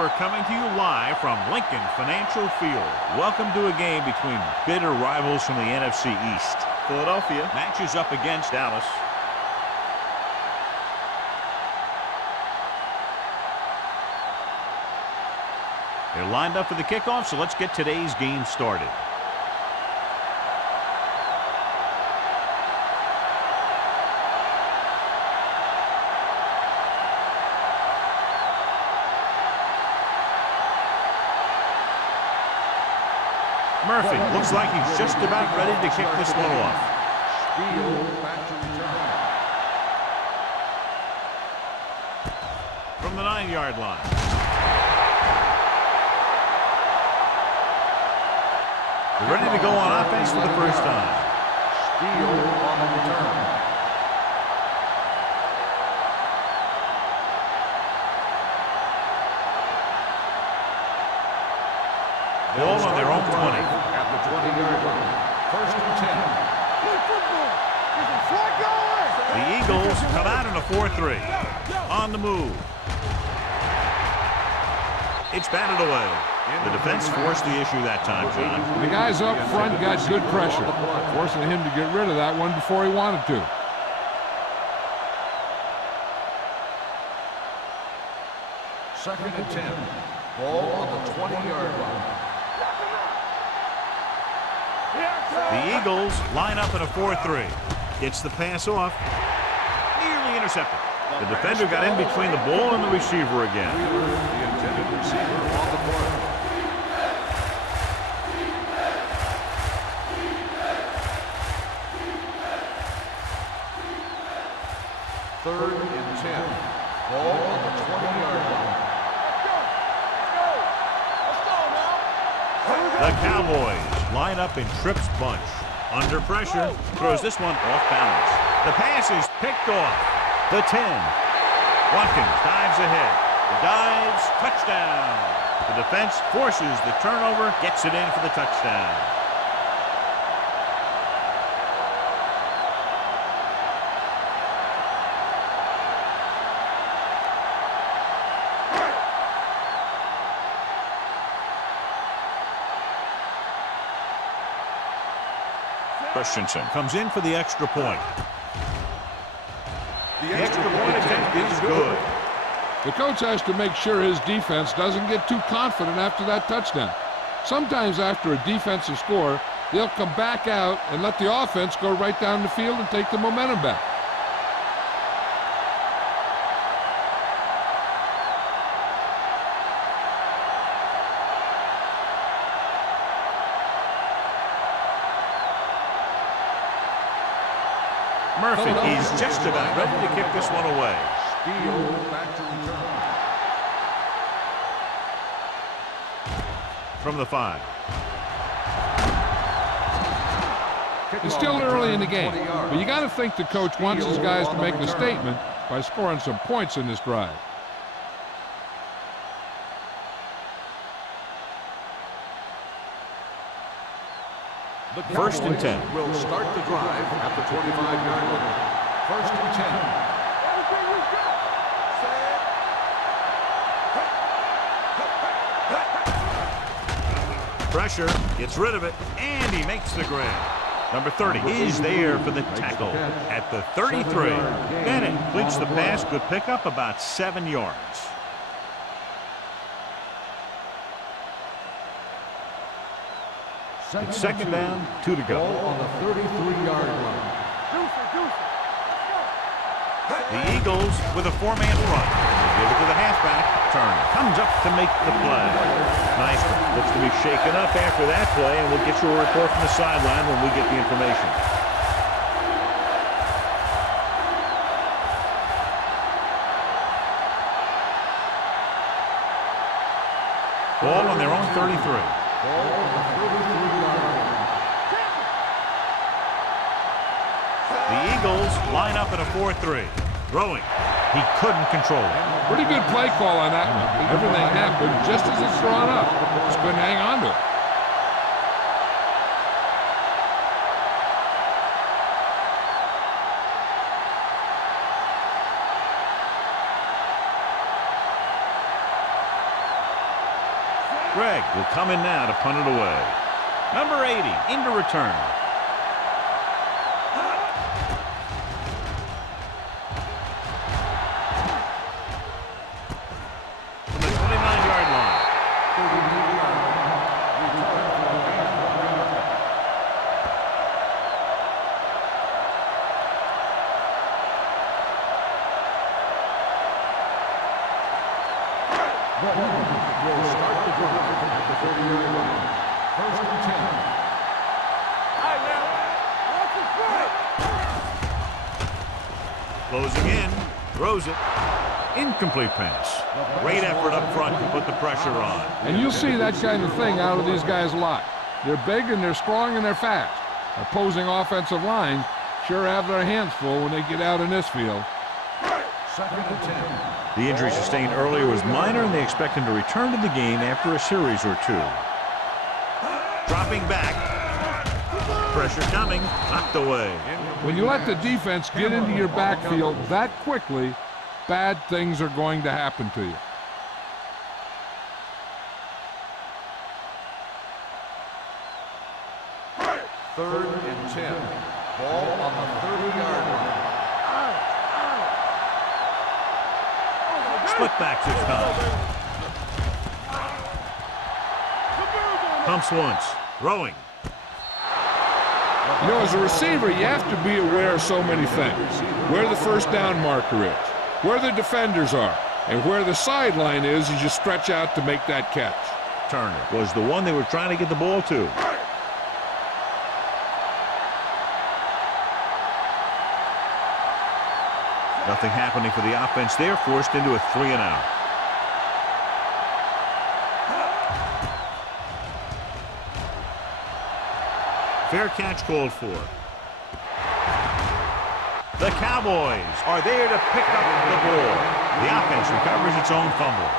we're coming to you live from Lincoln Financial Field. Welcome to a game between bitter rivals from the NFC East. Philadelphia matches up against Dallas. They're lined up for the kickoff, so let's get today's game started. Murphy looks like he's just about ready to kick this one off. From the 9-yard line. They're ready to go on offense for the first time. Steal on the return. Ball on their own 20. At the 20-yard line. First and 10. The Eagles come out in a 4-3. On the move. It's batted away. The defense forced the issue that time, John. The guys up front got good pressure, forcing him to get rid of that one before he wanted to. Second and 10. Ball on the 20-yard line. The Eagles line up in a 4-3. Gets the pass off. Nearly intercepted. The defender got in between the ball and the receiver again. The intended receiver on the play. Third and 10. Ball on the 20-yard line. The Cowboys line up in Tripp's bunch. Under pressure, throws this one off balance. The pass is picked off. The 10. Watkins dives ahead. The dives, touchdown. The defense forces the turnover, gets it in for the touchdown. Christensen comes in for the extra point. The extra point attempt is good. The coach has to make sure his defense doesn't get too confident after that touchdown. Sometimes after a defensive score, they'll come back out and let the offense go right down the field and take the momentum back. Murphy is just about ready to kick this one away. Steal back to return. From the 5. It's still early in the game, but you got to think the coach wants his guys to make a statement by scoring some points in this drive. First and 10. Will start the drive at the 25-yard line. First and 10. Pressure, gets rid of it, and he makes the grab. Number 30 is there for the tackle at the 33. Bennett completes the pass, good pickup, about 7 yards. It's second down, 2 to go. Ball on the 33-yard line. The Eagles with a 4-man run. Give it to the halfback. Turner comes up to make the play. Nice one. Looks to be shaken up after that play, and we'll get you a report from the sideline when we get the information. Ball on their own 33. Ball on the 33-yard line. The Eagles line up in a 4-3. Throwing. He couldn't control it. Pretty good play call on that one. Everything happened just as it's drawn up. Just couldn't hang on to it. Greg will come in now to punt it away. Number 80 into return. From the 29-yard line. Will start the drive at the 30-yard line. First and 10. Closing in, throws it. Incomplete pass. Great effort up front to put the pressure on. And you'll see that kind of thing out of these guys a lot. They're big and they're strong and they're fast. Opposing offensive lines sure have their hands full when they get out in this field. Second and 10. The injury sustained earlier was minor, and they expect him to return to the game after a series or two. Dropping back. Pressure coming. Knocked away. When you let the defense get into your backfield that quickly, bad things are going to happen to you. Third and 10. Ball on the 30-yard line. Split backs this time. Pumps once. Throwing. You know, as a receiver, you have to be aware of so many things. Where the first down marker is, where the defenders are, and where the sideline is as you stretch out to make that catch. Turner was the one they were trying to get the ball to. Nothing happening for the offense there, forced into a 3-and-out. Fair catch called for. The Cowboys are there to pick up the ball. The offense recovers its own fumble.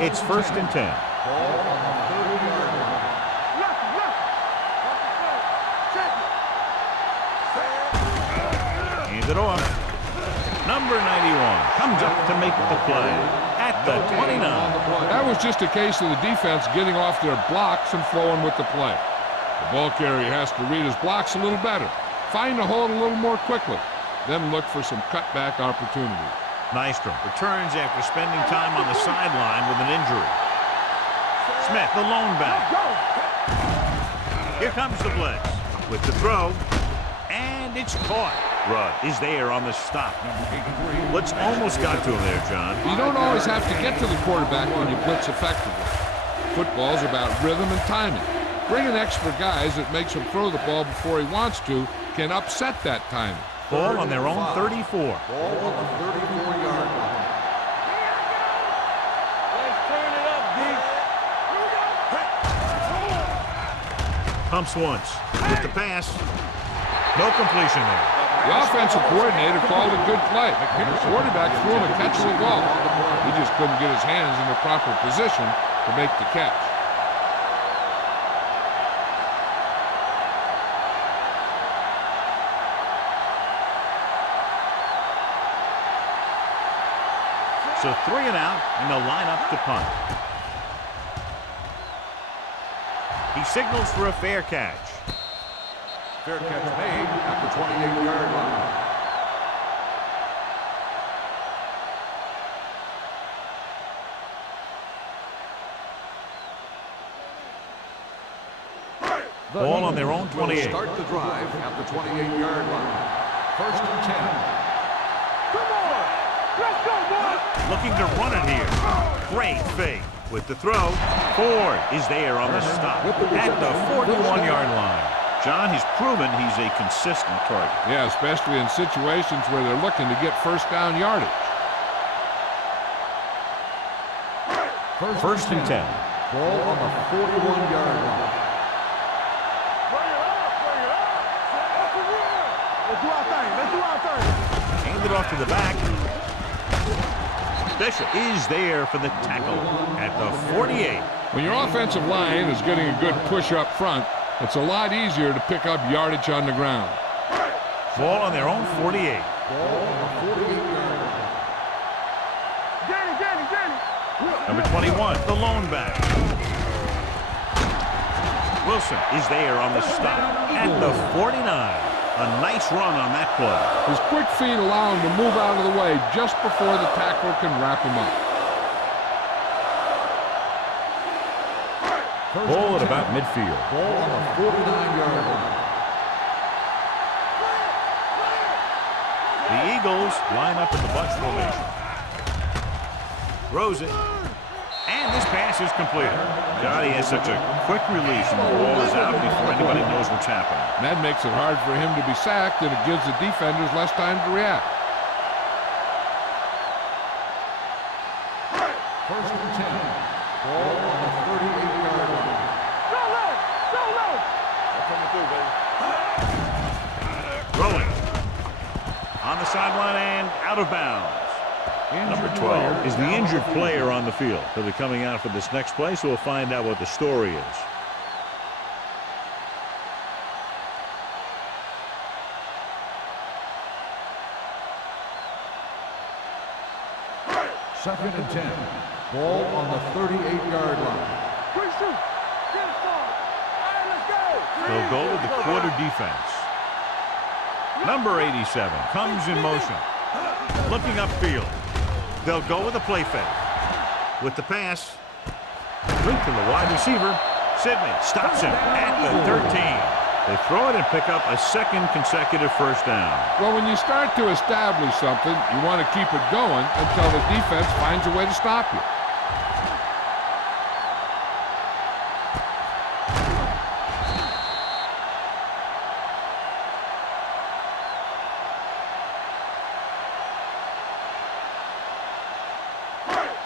It's first and 10. Ball on the 30-yard line. Hands it off. Number 91 comes up to make the play at the 29. That was just a case of the defense getting off their blocks and flowing with the play. The ball carrier has to read his blocks a little better, find the hole a little more quickly, then look for some cutback opportunity. Nystrom returns after spending time on the sideline with an injury. Smith, the lone back. Here comes the blitz with the throw, and it's caught. Rudd is there on the stop. Blitz almost got to him there, John. You don't always have to get to the quarterback when you blitz effectively. Football's about rhythm and timing. Bringing extra guys that makes him throw the ball before he wants to can upset that timing. Ball on their own 34. Ball on the 34-yard line. Let's turn it up, D. Pumps once with the pass. No completion there. The offensive coordinator called a good play. The quarterback threw him a catchable ball. He just couldn't get his hands in the proper position to make the catch. So 3-and-out, and they'll line up to punt. He signals for a fair catch. Fair catch made at the 28-yard line. Ball on their own 28. Start the drive at the 28-yard line. First and 10. Come on! Let's go, boys! Looking to run it here. Great fake. With the throw, Ford is there on the stop at the 41-yard line. John, he's proven he's a consistent target. Yeah, especially in situations where they're looking to get first down yardage. First and 10. Ball on the 41-yard line. Bring it up! Bring it up! Let's do our thing! Let's do our thing! Hand it off to the back. Bishop is there for the tackle at the 48. When your offensive line is getting a good push up front, It's a lot easier to pick up yardage on the ground. Ball on their own 48. Ball on the 48-yard line. Danny. Number 21, the lone back. Wilson is there on the stop at the 49. A nice run on that play. His quick feet allow him to move out of the way just before the tackler can wrap him up. Ball at about midfield. Ball on the 49-yard line. The Eagles line up in the bunch formation. Throws it. And this pass is completed. God, he has such a quick release, and the ball is out before anybody knows what's happening. And that makes it hard for him to be sacked, and it gives the defenders less time to react. First and 10. Ball on the 38-yard line. Go low. Throwing. On the sideline and out of bounds. Number 12 is the injured player on the field. He'll be coming out for this next play, so we'll find out what the story is. Second and 10. Ball on the 38-yard line. Quick shoot. Get it started. All right, let's go. They'll go with the quarter defense. Number 87 comes in motion. Looking upfield. They'll go with a play fake. With the pass. Link to the wide receiver. Sidney stops him at the 13. They throw it and pick up a second consecutive first down. Well, when you start to establish something, you want to keep it going until the defense finds a way to stop you.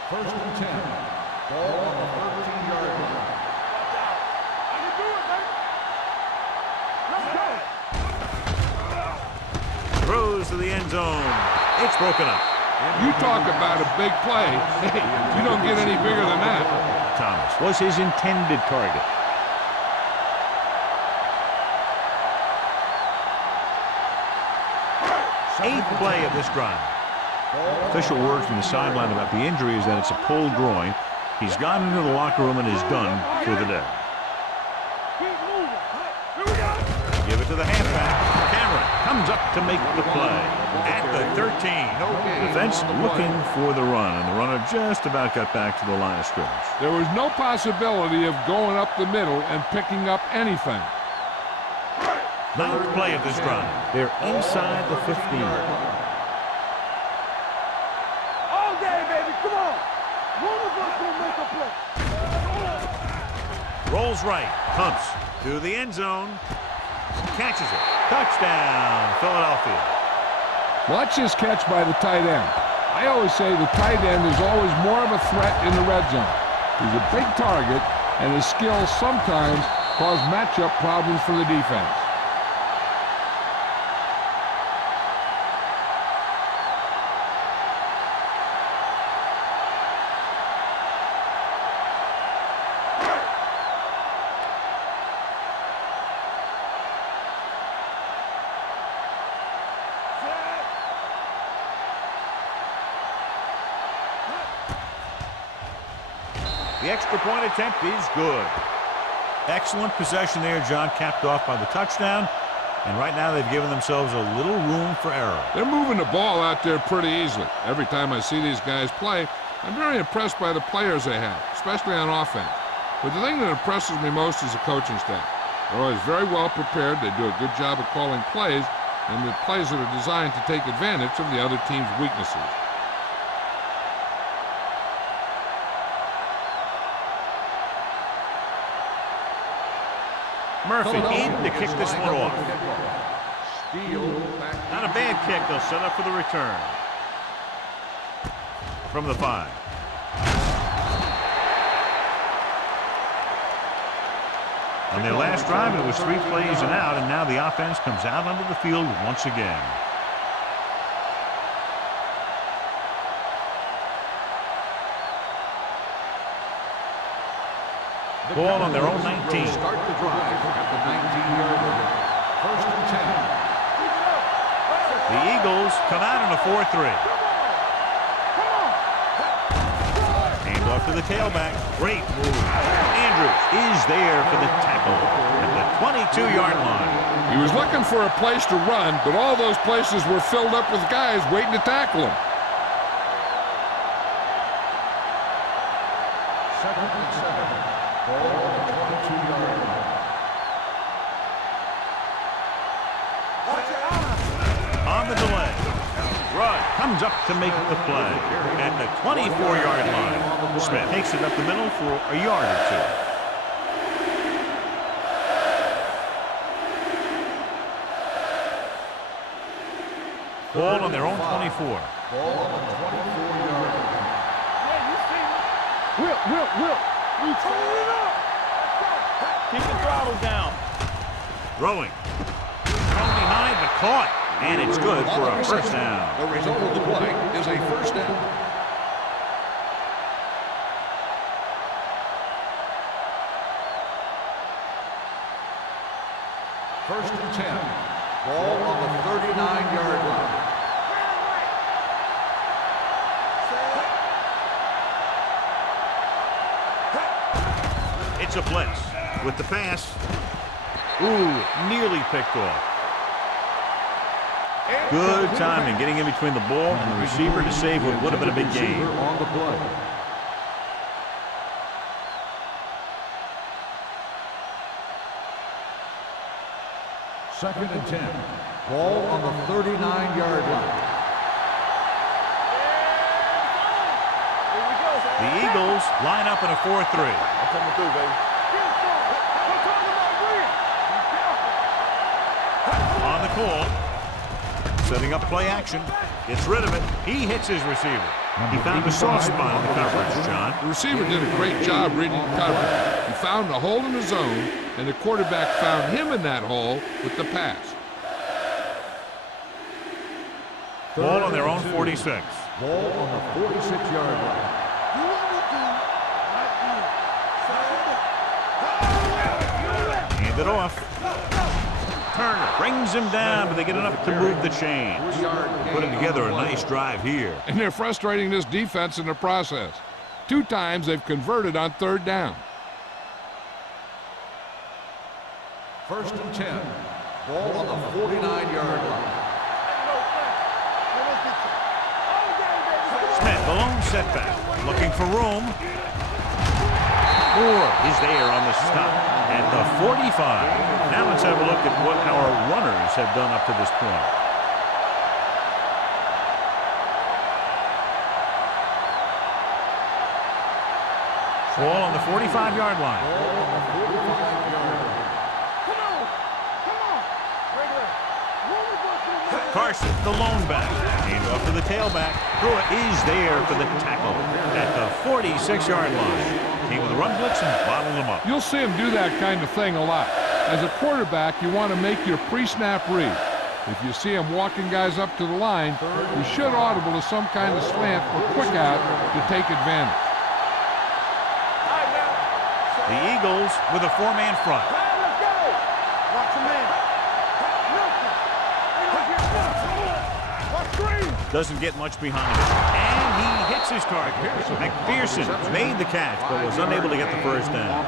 First and 10. Ball on the 13-yard line. I can do it, baby. Let's go. Throws to the end zone. It's broken up. You talk about a big play. Hey, you don't get any bigger than that. Thomas was his intended target. Eighth play of this drive. Official word from the sideline about the injury is that it's a pulled groin. He's gone into the locker room and is done for the day. Keep moving. Here we go. Give it to the halfback. Cameron comes up to make the play at the 13. Defense looking for the run, and the runner just about got back to the line of scrimmage. There was no possibility of going up the middle and picking up anything. Ninth play of this drive. They're inside the 15. All day, baby. Come on. One of us will make a play. Rolls right. Pumps to the end zone. Catches it. Touchdown, Philadelphia. Watch this catch by the tight end. I always say the tight end is always more of a threat in the red zone. He's a big target, and his skills sometimes cause matchup problems for the defense. The extra point attempt is good. Excellent possession there, John, capped off by the touchdown. And right now they've given themselves a little room for error. They're moving the ball out there pretty easily. Every time I see these guys play, I'm very impressed by the players they have, especially on offense. But the thing that impresses me most is the coaching staff. They're always very well prepared. They do a good job of calling plays, and the plays that are designed to take advantage of the other team's weaknesses. Murphy in to kick this one off. Not a bad kick. They'll set up for the return. From the 5. On their last drive, it was 3 plays and out, and now the offense comes out onto the field once again. Ball on their own 19. Start the drive at the 19-yard line. First and 10. The Eagles come out in a 4-3. Hand off to the tailback. Great move. Andrews is there for the tackle at the 22-yard line. He was looking for a place to run, but all those places were filled up with guys waiting to tackle him. Second and 7. Ball on the 22-yard line. On the delay. Rudd comes up to make the play at the 24-yard line. Smith takes it up the middle for a yard or two. Ball on their own 24. Ball on the 24-yard line. Will. You turn it up. Keep the throttle down. Throwing. Thrown behind, but caught. And it's good for a first down. The result of the play is a first down. First and 10. Ball on the 39-yard line. It's a blitz with the pass. Ooh, nearly picked off. Good timing, getting in between the ball and the receiver to save what would have been a big gain. On the play. Second and 10. Ball on the 39-yard line. The Eagles line up in a 4-3. I'm coming through, baby. On the call. Setting up play action. Gets rid of it. He hits his receiver. He found a soft spot in the coverage, John. The receiver did a great job reading the coverage. He found a hole in the zone, and the quarterback found him in that hole with the pass. Ball on their own 46. Ball on the 46-yard line. Hand it off. Turner brings him down, but they get enough to move the chains. Putting together a nice drive here. And they're frustrating this defense in the process. 2 times they've converted on 3rd down. First and 10. Ball on the 49-yard line. Smith, the lone setback. Looking for room. Moore is there on the stop at the 45. Now let's have a look at what our runners have done up to this point. Ball on the 45-yard line. Carson, the lone back. Hand off to the tailback. Pruitt is there for the tackle at the 46-yard line. Came with a run blitz and bottled him up. You'll see him do that kind of thing a lot. As a quarterback, you want to make your pre-snap read. If you see him walking guys up to the line, you should audible to some kind of slant or quick out to take advantage. The Eagles with a 4-man front. Doesn't get much behind him. And he hits his target. McPherson made the catch, but was unable to get the first down.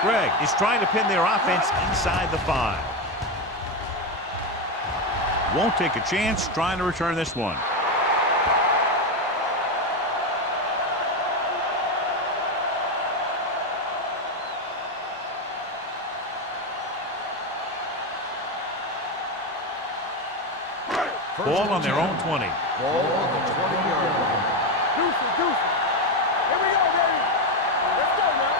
Greg is trying to pin their offense inside the 5. Won't take a chance trying to return this one. Ball on their own 20. Ball on the 20-yard line. Deuce. Here we go, baby. Let's go now.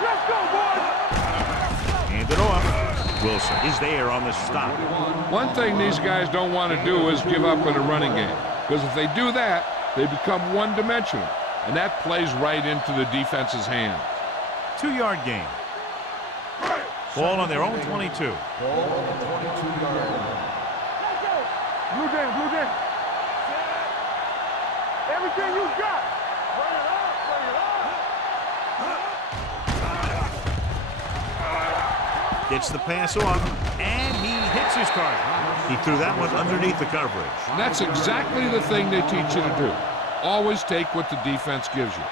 Let's go, boys. Hand it off. Wilson is there on the stop. One thing these guys don't want to do is give up in a running game. Because if they do that, they become one-dimensional. And that plays right into the defense's hands. 2-yard gain. Ball on their own 22. Ball on the 22-yard line. Blue down, blue down. Everything you got. Bring it up, bring it up. Gets the pass off, and he hits his target. He threw that one underneath the coverage. And that's exactly the thing they teach you to do. Always take what the defense gives you.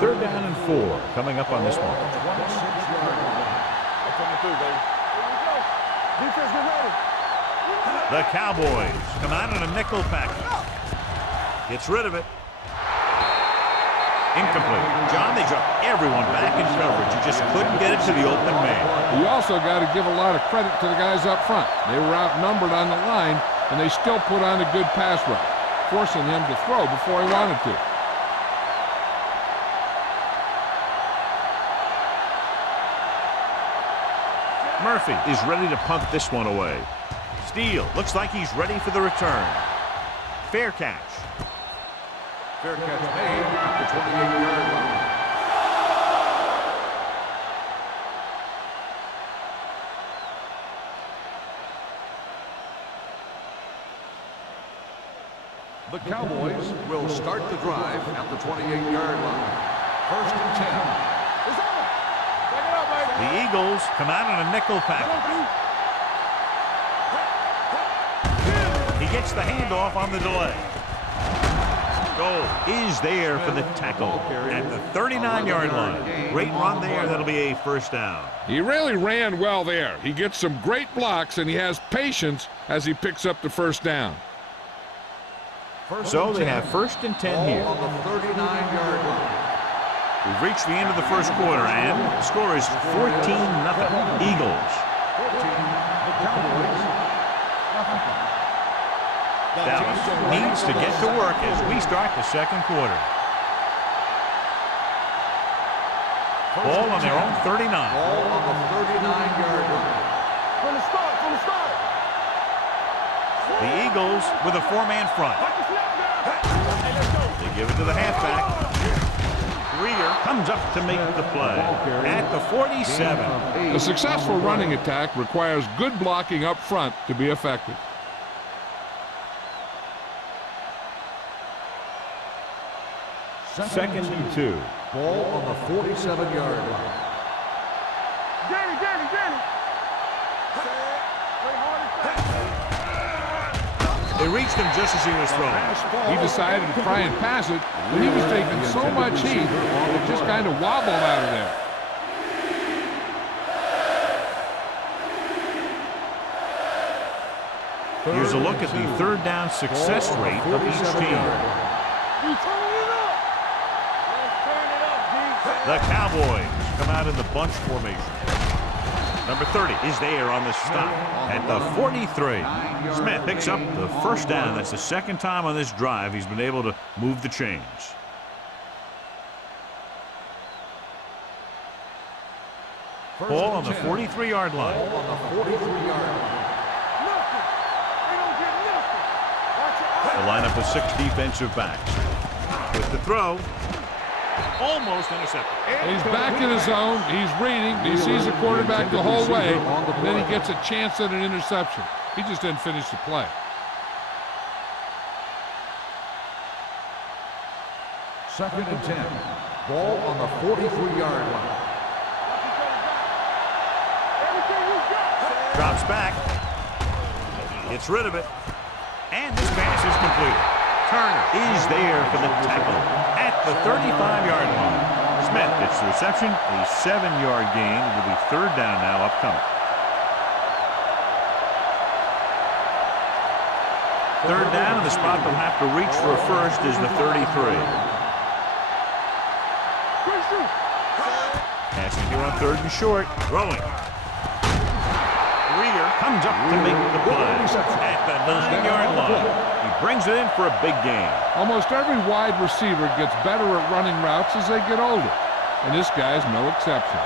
Third down and 4 coming up on this one. 26-yard line. I'm coming through, baby. Here we go. Defense, get ready. The Cowboys come out in a nickel package. Gets rid of it. Incomplete. John, they dropped everyone back in coverage. You just couldn't get it to the open man. You also got to give a lot of credit to the guys up front. They were outnumbered on the line, and they still put on a good pass rush, forcing him to throw before he wanted to. Murphy is ready to punt this one away. Steele looks like he's ready for the return. Fair catch. Fair catch made at the 28-yard line. The Cowboys will start the drive at the 28-yard line. First and 10. It's on. Take it up, baby. The Eagles come out in a nickel package. He gets the handoff on the delay. Goal is there for the tackle at the 39-yard line. Great run there. That'll be a first down. He really ran well there. He gets some great blocks, and he has patience as he picks up the first down. So they have first and 10 here. On the 39-yard line. We've reached the end of the first quarter, and the score is 14-0 Eagles. 14, the Cowboys. Dallas needs to get to work as we start the second quarter. Ball on their own 39. Ball on the 39-yard line. From the start, from the start. The Eagles with a 4-man front. They give it to the halfback. Rieger comes up to make the play at the 47. A successful running attack requires good blocking up front to be effective. Second and 2. Ball on the 47-yard line. Danny, Danny, Danny. Play hard and fast. They reached him just as he was throwing. He decided to try and pass it, but he was taking so much heat that it just kind of wobbled out of there. Here's a look at the third down success rate of each team. We turn it up. Let's turn it up, D. The Cowboys come out in the bunch formation. Number 30 is there on the stop at the 43. Smith picks up the first down. That's the second time on this drive he's been able to move the chains. Ball on the 43-yard line. Ball on the 43-yard line. Nothing. They don't get nothing. Watch your eyes. The lineup of 6 defensive backs. With the throw, almost intercepted. He's back in his zone. He's reading. He sees the quarterback the whole way. And then he gets a chance at an interception. He just didn't finish the play. Second and 10. Ball on the 43-yard line. Everything you got. Drops back. Gets rid of it. And this pass is completed. Turner is there for the tackle at the 35-yard line. Smith gets the reception, a 7-yard gain. It will be third down now upcoming. Third down, and the spot they'll have to reach for a first is the 33. Passing here on third and short. Throwing. Rieger comes up to make the play at the 9-yard line. He brings it in for a big gain. Almost every wide receiver gets better at running routes as they get older. And this guy's no exception.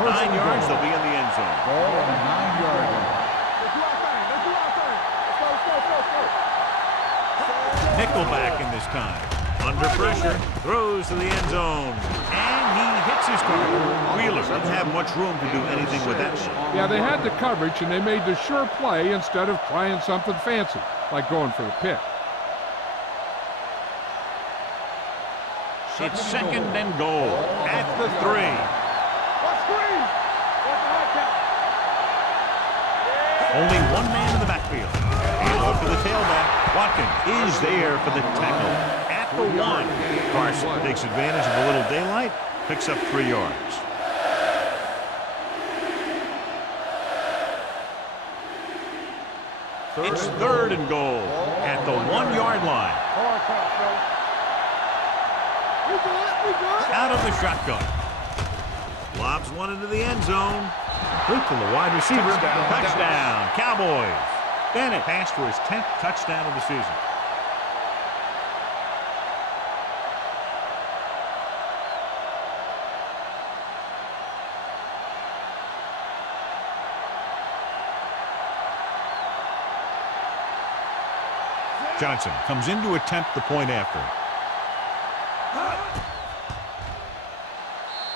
9 yards, they'll be in the end zone. Ball on the 9-yard line. Let's do our thing. Let's do our thing. Let's go, let's go, let's go, let's go. Nickelback in this time. Under pressure, throws to the end zone. And he hits his target. Wheeler didn't have much room to do anything with that one. Yeah, they had the coverage, and they made the sure play instead of trying something fancy, like going for the pick. It's second and goal at the 3. Only one man in the backfield. And off to the tailback. Watkins is there for the tackle at the 1. Carson takes advantage of a little daylight, picks up 3 yards. It's third and goal at the 1-yard line. Out of the shotgun. Lobs one into the end zone. Complete to the wide receiver. Touchdown. Cowboys. Bennett passed for his 10th touchdown of the season. Johnson comes in to attempt the point after.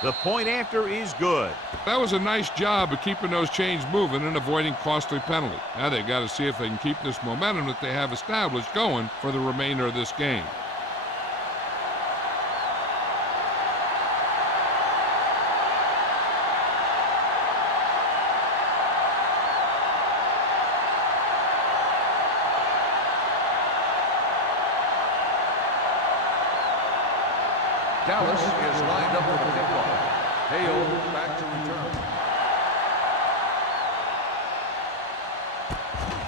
The point after is good. That was a nice job of keeping those chains moving and avoiding costly penalty. Now they've got to see if they can keep this momentum that they have established going for the remainder of this game. Dallas is lined up for the kickoff. Hale back to return.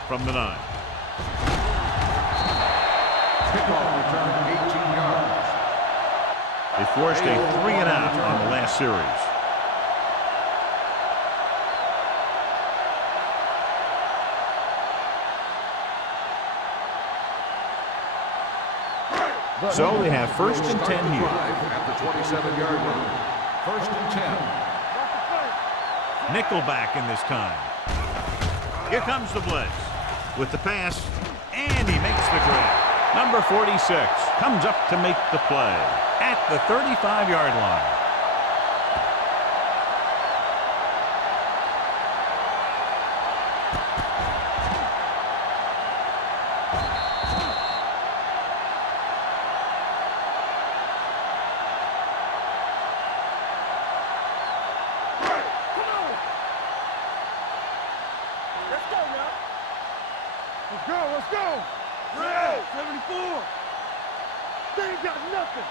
From the 9. Kickoff return 18 yards. They forced a 3 and out on the last series. So they have first and 10 here. At the 27-yard line. First and 10. Nickelback in this time. Here comes the blitz with the pass, and he makes the grab. Number 46 comes up to make the play at the 35-yard line. Let's go. Red 74. They ain't got nothing.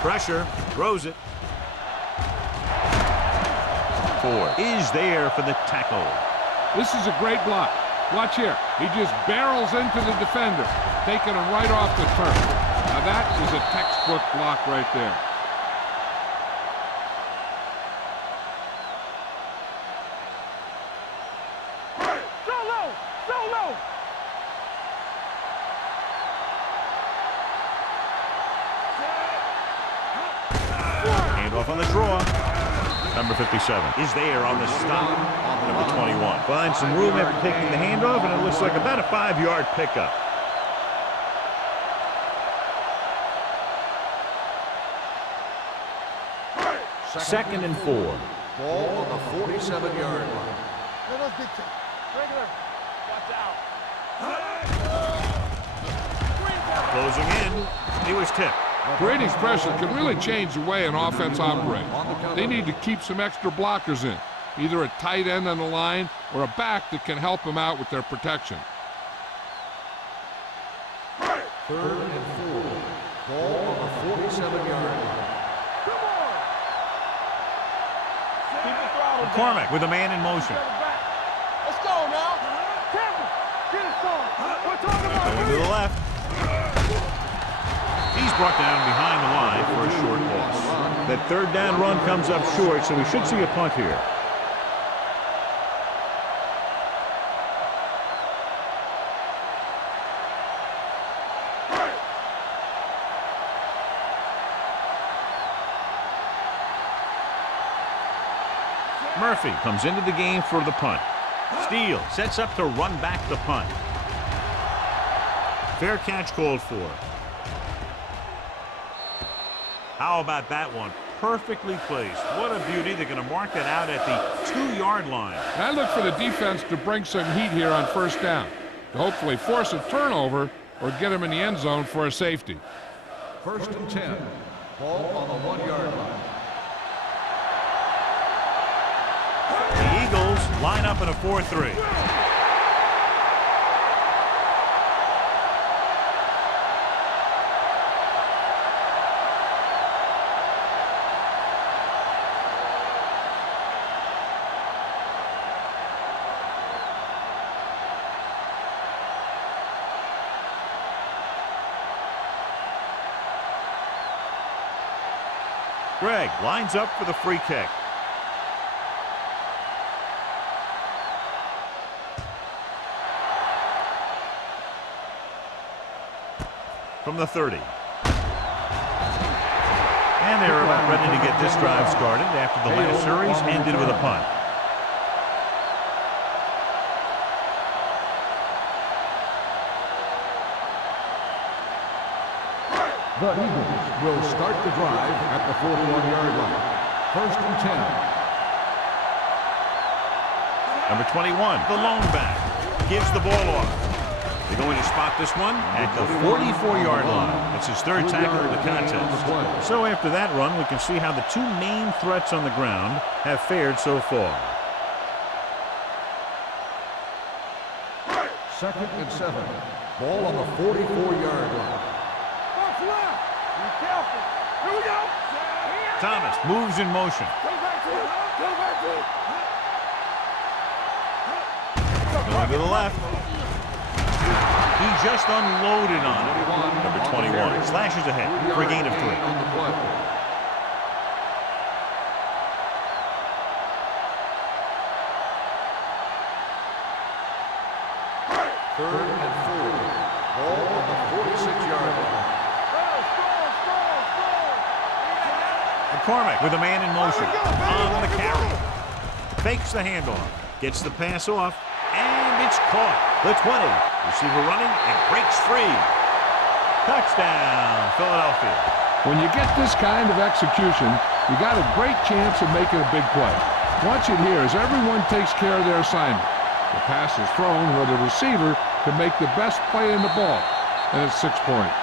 Pressure, throws it. Ford is there for the tackle. This is a great block. Watch here. He just barrels into the defender, taking him right off the turf. Now that is a textbook block right there. Off on the draw. Number 57 is there on the stop. Number 21 finds some room after taking the handoff, and it looks like about a 5-yard pickup. Second and 4. Ball on the 47-yard line. Let us dictate. Regular. Watch out. Closing in. He was tipped. Creating pressure can really change the way an offense operates. They need to keep some extra blockers in, either a tight end on the line or a back that can help them out with their protection. Third and 4. Ball on the 47-yard line. McCormick with a man in motion. Let's go now. Campbell, get it on. We're talking about Going to the left. He's brought down behind the line for a short loss. That third down run comes up short, so we should see a punt here. Murphy comes into the game for the punt. Steele sets up to run back the punt. Fair catch called for. How about that one? Perfectly placed. What a beauty. They're going to mark that out at the 2-yard line. I look for the defense to bring some heat here on first down, to hopefully force a turnover or get him in the end zone for a safety. 1st and 10. Ball on the 1-yard line. The Eagles line up in a 4-3. Greg lines up for the free kick. From the 30. And they're about ready to get this drive started after the last series ended with a punt. The Eagles will start the drive at the 41-yard line. 1st and 10. Number 21, the lone back, gives the ball off. They're going to spot this one at the 44-yard line. It's his 3rd tackle of the contest. So after that run, we can see how the 2 main threats on the ground have fared so far. 2nd and 7. Ball on the 44-yard line. Thomas moves in motion. Going to the left. He just unloaded on it. Number 21 slashes ahead for a gain of 3. 3rd and 4. Ball on the 46-yard line. McCormick with a man in motion on the carry. Fakes the handoff. Gets the pass off. And it's caught. The 20. Receiver running and breaks free. Touchdown, Philadelphia. When you get this kind of execution, you got a great chance of making a big play. Watch it here as everyone takes care of their assignment. The pass is thrown where the receiver can make the best play in the ball, and it's 6 points.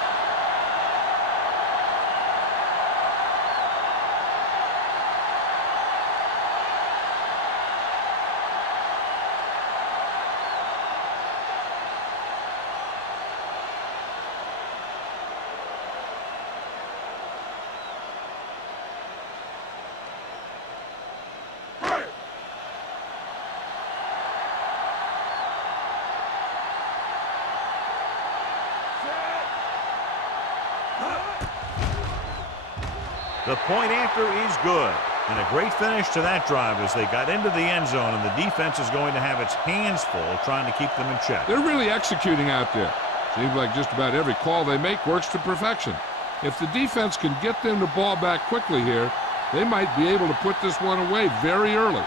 The point after is good. And a great finish to that drive as they got into the end zone, and the defense is going to have its hands full trying to keep them in check. They're really executing out there. Seems like just about every call they make works to perfection. If the defense can get them the ball back quickly here, they might be able to put this one away very early.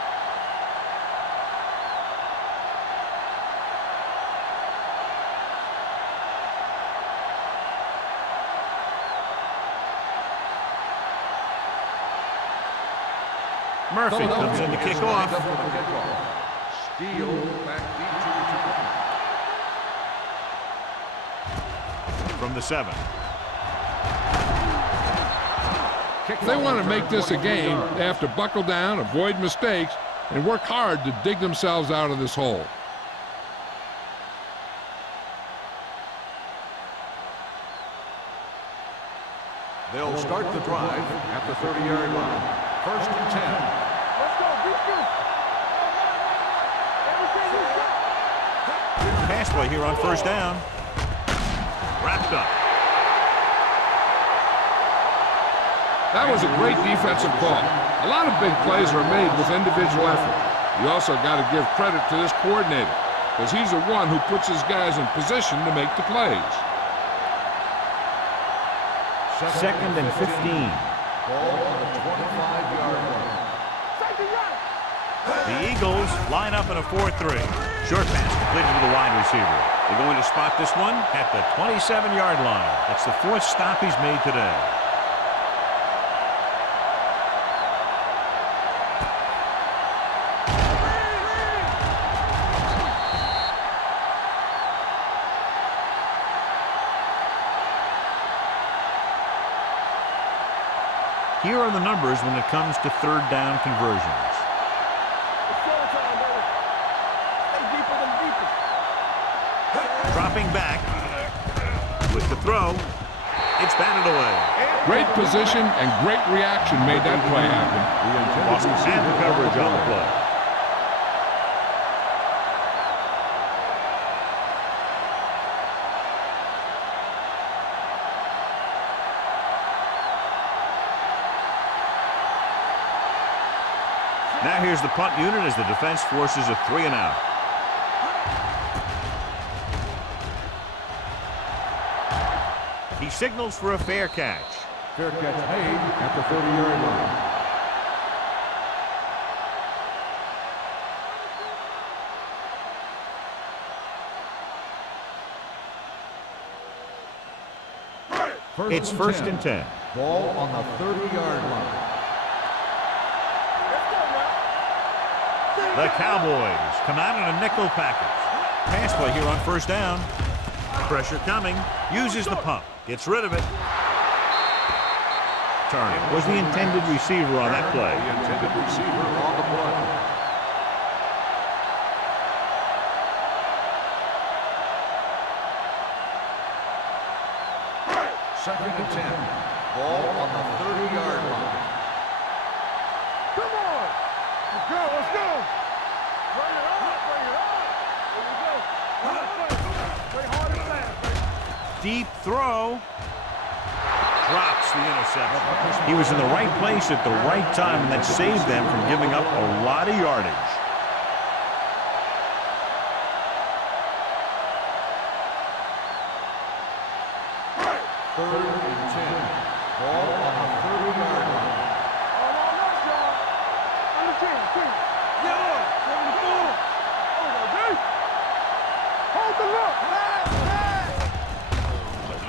Murphy comes in to kick off. Steele back deep to From the 7. They want to make this a game. They have to buckle down, avoid mistakes, and work hard to dig themselves out of this hole. They'll start the drive at the 30-yard line. 1st and 10. Let's go, defense. Everything is got. Pass play here on 1st down. Wrapped up. That was a great defensive call. A lot of big plays are made with individual effort. You also got to give credit to this coordinator, because he's the one who puts his guys in position to make the plays. 2nd and 15. Ball on the 25-yard line. Safety right. The Eagles line up in a 4-3. Short pass completed to the wide receiver. They're going to spot this one at the 27-yard line. That's the 4th stop he's made today. Here are the numbers when it comes to third down conversions. Dropping back with the throw. It's batted away. Great position and great reaction made that play happen. Boston had the coverage on the play. Now here's the punt unit as the defense forces a 3-and-out. He signals for a fair catch. Fair catch made at the 30-yard line. It's first and 10. Ball on the 30-yard line. The Cowboys come out in a nickel package. Pass play here on first down. Pressure coming. Uses the pump. Gets rid of it. Turner was the intended receiver on that play. The intended receiver on the play. Second and 10. Ball on the 30-yard line. Come on. Let's go. Let's go. Bring it up. Bring it up. Here we go. Play hard and fast, baby. Deep throw. Drops the interception. He was in the right place at the right time, and that saved them from giving up a lot of yardage. Third and 10. Ball on the 30-yard line.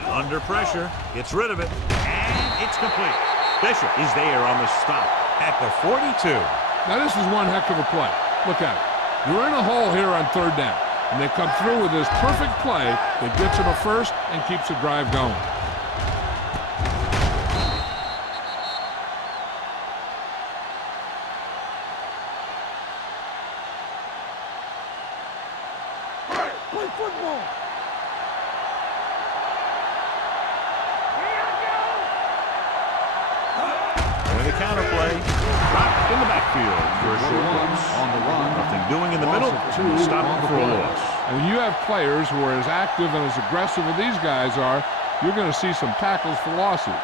Under pressure, gets rid of it, and it's complete. Bishop is there on the stop at the 42. Now this is one heck of a play. Look at it. You're in a hole here on third down, and they come through with this perfect play that gets them a first and keeps the drive going. Play football. The counter play, dropped in the backfield for a short loss. On the run. Nothing doing in the middle, stop for a loss. And when you have players who are as active and as aggressive as these guys are, you're going to see some tackles for losses.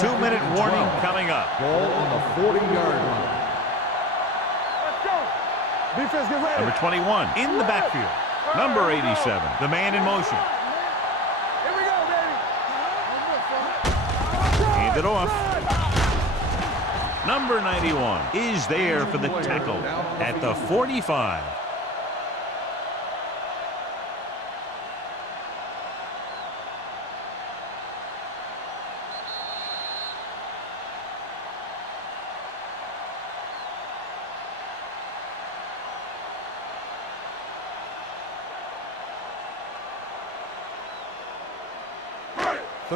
2-minute warning coming up. Ball on the 40-yard line. Let's go. Defense, get ready. Number 21 in the backfield. Number 87, the man in motion. Here we go, baby. Hand it off. Number 91 is there for the tackle at the 45.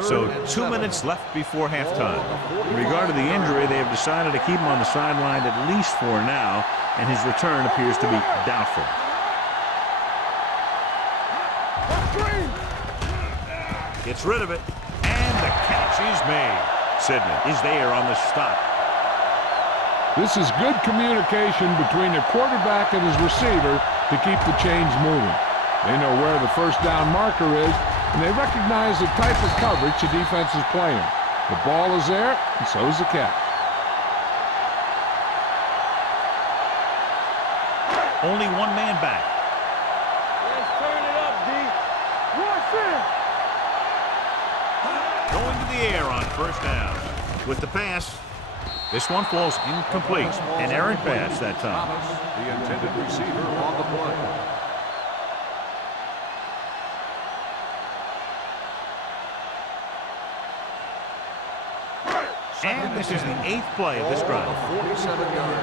So 2 minutes left before halftime. In regard to the injury, they have decided to keep him on the sideline at least for now, and his return appears to be doubtful. Gets rid of it, and the catch is made. Sidman is there on the stop. This is good communication between the quarterback and his receiver to keep the chains moving. They know where the first down marker is, and they recognize the type of coverage the defense is playing. The ball is there, and so is the catch. Only one man back. Let's turn it up, D. What's in? Going to the air on first down. With the pass, This one falls incomplete. An errant pass that time. Thomas, the intended receiver on the play. And this is the 8th play of this drive. 47-yard.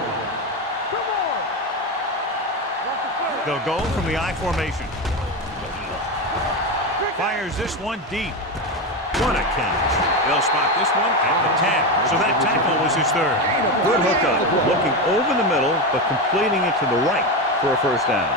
Come on. Watch the play. They'll go from the I formation. Fires this one deep. What a catch. They'll spot this one at the 10. So that tackle was his third. Good hookup. Looking over the middle, but completing it to the right for a first down.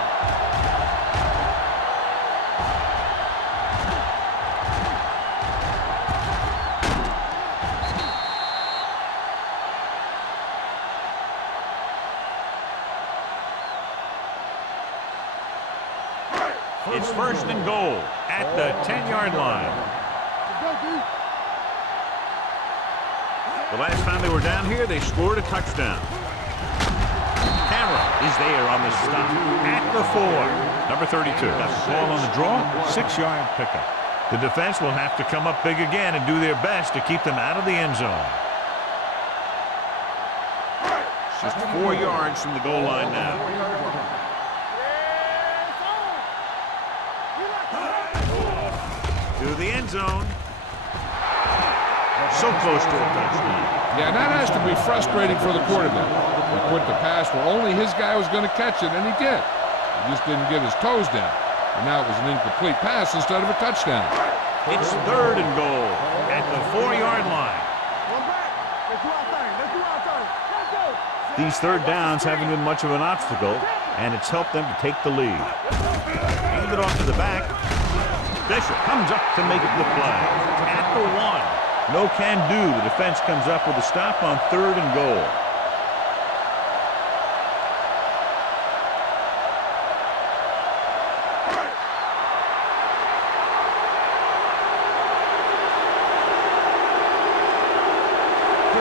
It's first and goal at the 10-yard line. The last time they were down here, they scored a touchdown. Camera is there on the stop at the 4. Number 32. Got the ball on the draw, 6-yard pickup. The defense will have to come up big again and do their best to keep them out of the end zone. Just 4 yards from the goal line now. To the end zone. So close to a touchdown. Yeah, and that has to be frustrating for the quarterback. He put the pass where only his guy was going to catch it, and he did. He just didn't get his toes down. And now it was an incomplete pass instead of a touchdown. It's third and goal at the 4-yard line. One back. Let's do our thing. Let's do our thing. Let's go. These third downs haven't been much of an obstacle, and it's helped them to take the lead. Hand it off to the back. Bishop comes up to make the play. At the 1. No can do. The defense comes up with a stop on third and goal.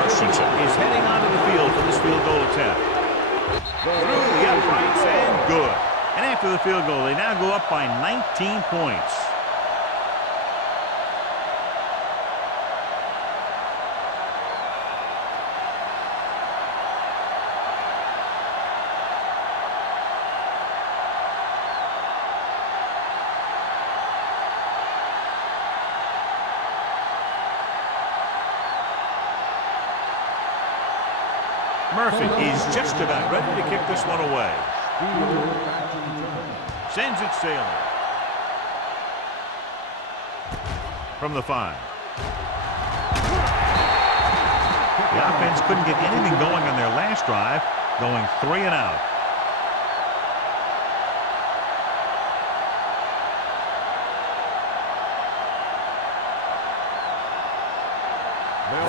Christensen is heading onto the field for this field goal attempt. Through the uprights and good. And after the field goal, they now go up by 19 points. Murphy is just about ready to kick this one away. Sends it sailing. From the 5. The offense couldn't get anything going on their last drive, going 3 and out.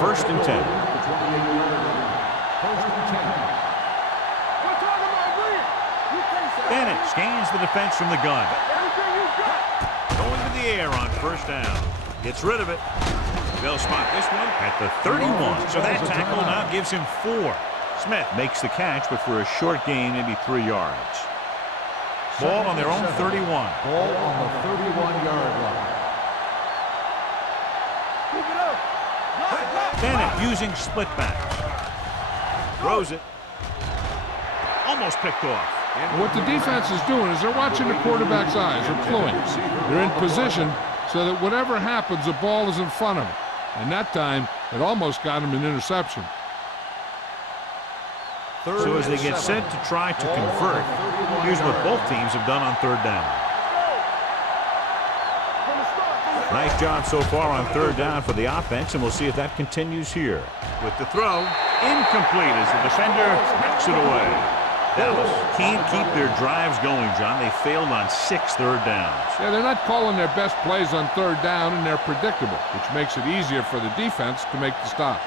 First and 10. Bennett scans the defense from the gun. Going to the air on first down. Gets rid of it. They'll spot this one at the 31. So that tackle now gives him 4. Smith makes the catch, but for a short gain, maybe 3 yards. Ball on their own 31. Ball on the 31-yard line. Bennett using split backs. Throws it. Almost picked off. And what the defense is doing is they're watching the quarterback's eyes. They're cluing. They're in position so that whatever happens, the ball is in front of them. And that time, it almost got him an interception. So as they get set to try to convert, here's what both teams have done on third down. Nice job so far on third down for the offense, and we'll see if that continues here. With the throw, incomplete as the defender knocks it away. Dallas can't keep their drives going, John. They failed on 6 third downs. Yeah, they're not calling their best plays on third down, and they're predictable, which makes it easier for the defense to make the stop.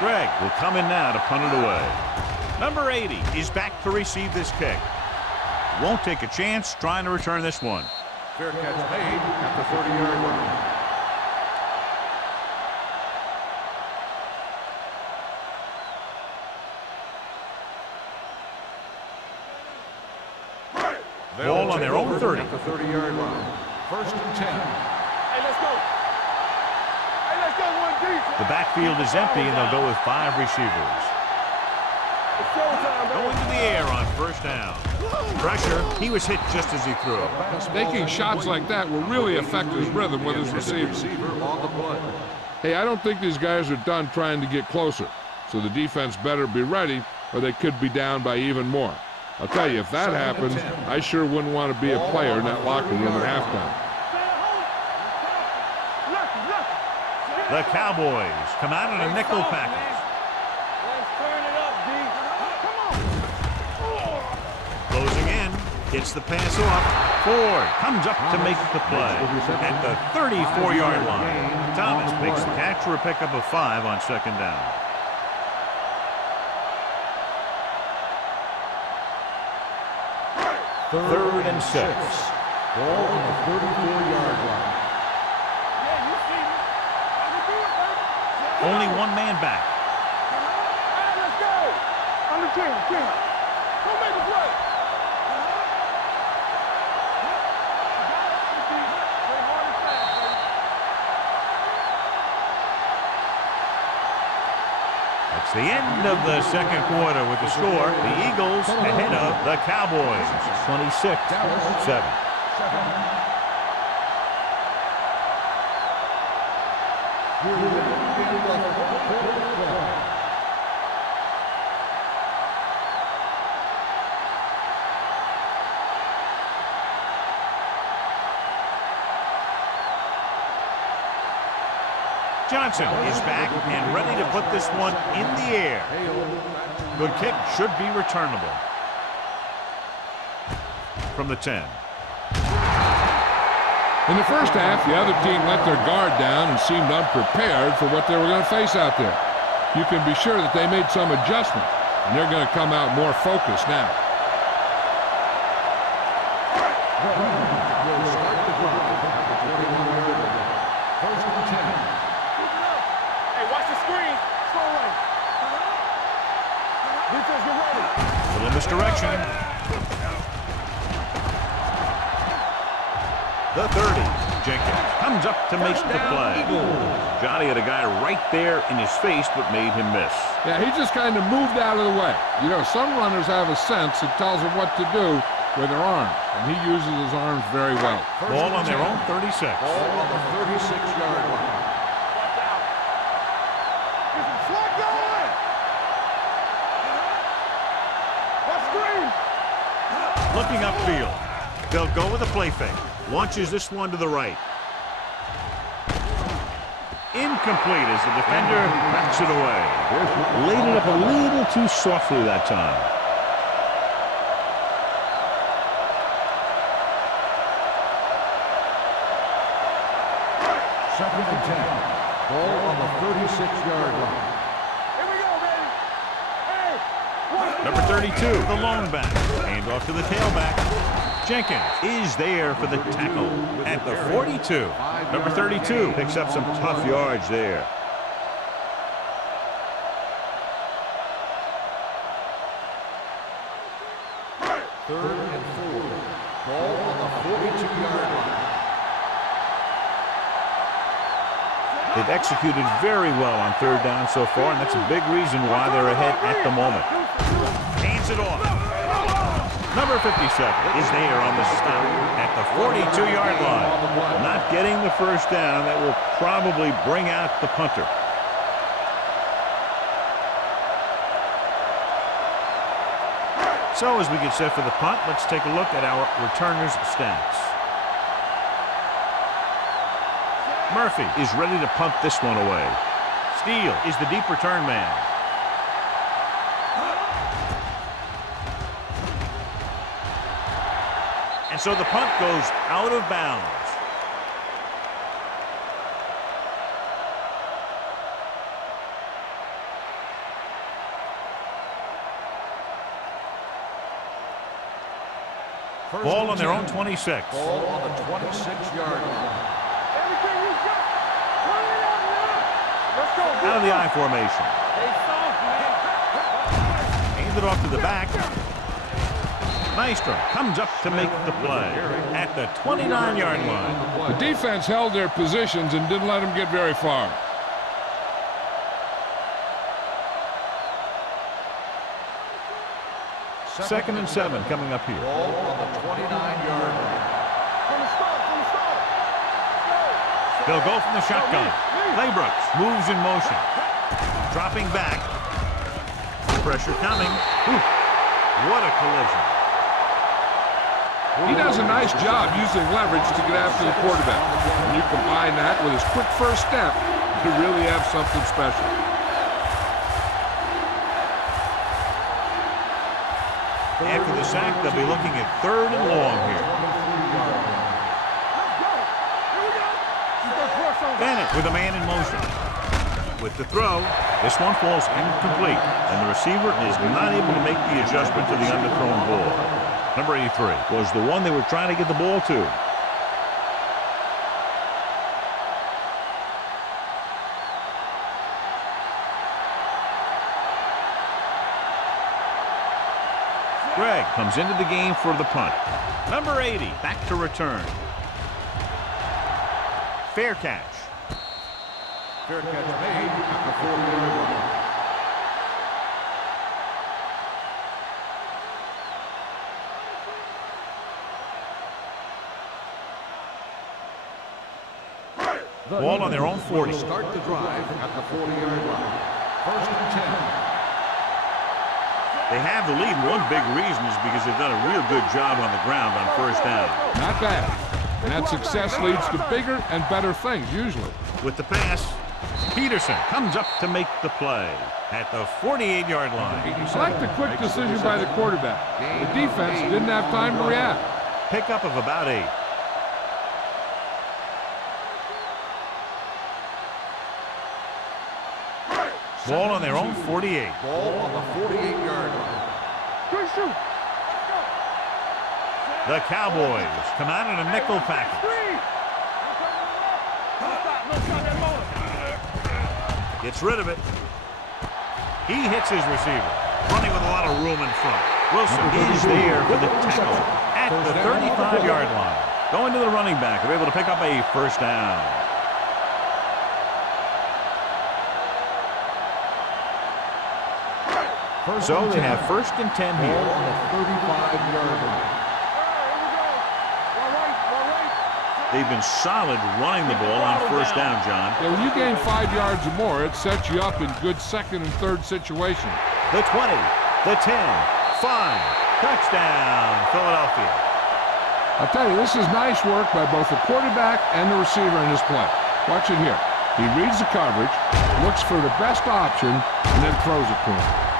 Gregg will come in now to punt it away. Number 80 is back to receive this kick. Won't take a chance trying to return this one. Fair catch made at the 30-yard line. Ball on their own 30. At the 30-yard line. First and 10. Hey, let's go. Hey, let's go, one deep. The backfield is empty, and they'll go with 5 receivers. It's showtime, baby. Going to the air on first down. Pressure. He was hit just as he threw. Taking shots like that will really affect his rhythm with his receiver. Receiver on the play. Hey, I don't think these guys are done trying to get closer, so the defense better be ready, or they could be down by even more. I'll tell you, if that happens, I sure wouldn't want to be a player in that locker room at halftime. The Cowboys come out in a nickel package. Let's turn it up, D. Come on. Closing in. Gets the pass off. Ford comes up to make the play at the 34-yard line. Thomas makes the catch for a pickup of 5 on second down. Third and 6. Ball on the 34-yard line. Yeah, you see me. You do it, baby. Only one man back. Hey, let's go. On the team. Go make a play. Play hard and fast, baby. That's the end of the second quarter with the score. The Eagles ahead of the Cowboys. 26-7. Johnson is back and ready to put this one in the air. Good kick, should be returnable. From the 10. In the first half, the other team let their guard down and seemed unprepared for what they were going to face out there. You can be sure that they made some adjustment, and they're going to come out more focused now. Will start the drive at the 21-yard line. First and 10. Hey, watch the screen. Slow right. Defense, get ready. Little misdirection. The 30. Jenkins comes up to make the play. Johnny had a guy right there in his face, but made him miss. Yeah, he just kind of moved out of the way. You know, some runners have a sense that tells them what to do with their arms, and he uses his arms very well. Ball on their own 36. Ball on the 36-yard line. Watch out. Get some slack going. Watch screen. Looking upfield. They'll go with a play fake. Launches this one to the right. Incomplete as the defender backs it away. Laid it up a little too softly that time. Second and 10. Ball on the 36-yard line. Here we go, baby. Hey, watch Number 32, the lone back. Hand off to the tailback. Jenkins is there for the tackle at the 42. Number 32 picks up some tough yards there. Third and 4. Ball on the 42-yard line. They've executed very well on third down so far, and that's a big reason why they're ahead at the moment. Hands it off. Number 57 is there on the stop at the 42-yard line. Not getting the first down. That will probably bring out the punter. So as we get set for the punt, let's take a look at our returners' stats. Murphy is ready to punt this one away. Steele is the deep return man. And so the punt goes out of bounds. Ball on their own 26. Ball on the 26-yard line. everything you got. Turn it up now. Let's go. Out of the I formation. Hey, soft, man. Hand it off to the back. Maestro comes up to make the play at the 29-yard line. The defense held their positions and didn't let them get very far. Second and 7 coming up here. Ball on the 29-yard line. From the start, from the start. They'll go from the shotgun. Laybrooks moves in motion. Dropping back. Pressure coming. Ooh, what a collision. He does a nice job using leverage to get after the quarterback. When you combine that with his quick first step, you really have something special. After the sack, they'll be looking at 3rd and long here. Bennett with a man in motion. With the throw, this one falls incomplete, and the receiver is not able to make the adjustment to the underthrown ball. Number 83 was the one they were trying to get the ball to. Gregg comes into the game for the punt. Number 80 back to return. Fair catch. Fair catch made at the 40-yard line. Ball on their own 40. Start the drive at the 40-yard line. 1st and 10. They have the lead, and one big reason is because they've done a real good job on the ground on 1st down. Not bad. And that success leads to bigger and better things, usually. With the pass, Peterson comes up to make the play at the 48-yard line. I like the quick decision by the quarterback. The defense didn't have time to react. Pickup of about 8. Ball on their own 48. Ball on the 48-yard line. Good shoot. The Cowboys come out in a nickel package. Gets rid of it. He hits his receiver, running with a lot of room in front. Wilson is there for the tackle at the 35-yard line. Going to the running back. They're able to pick up a 1st down. So they have 1st and 10 here. Ball on the 35-yard line. They've been solid running the ball on 1st down, John. Yeah, when you gain 5 yards or more, it sets you up in good 2nd and 3rd situations. The 20, the 10, 5, touchdown, Philadelphia. I'll tell you, this is nice work by both the quarterback and the receiver in this play. Watch it here. He reads the coverage, looks for the best option, and then throws it to him.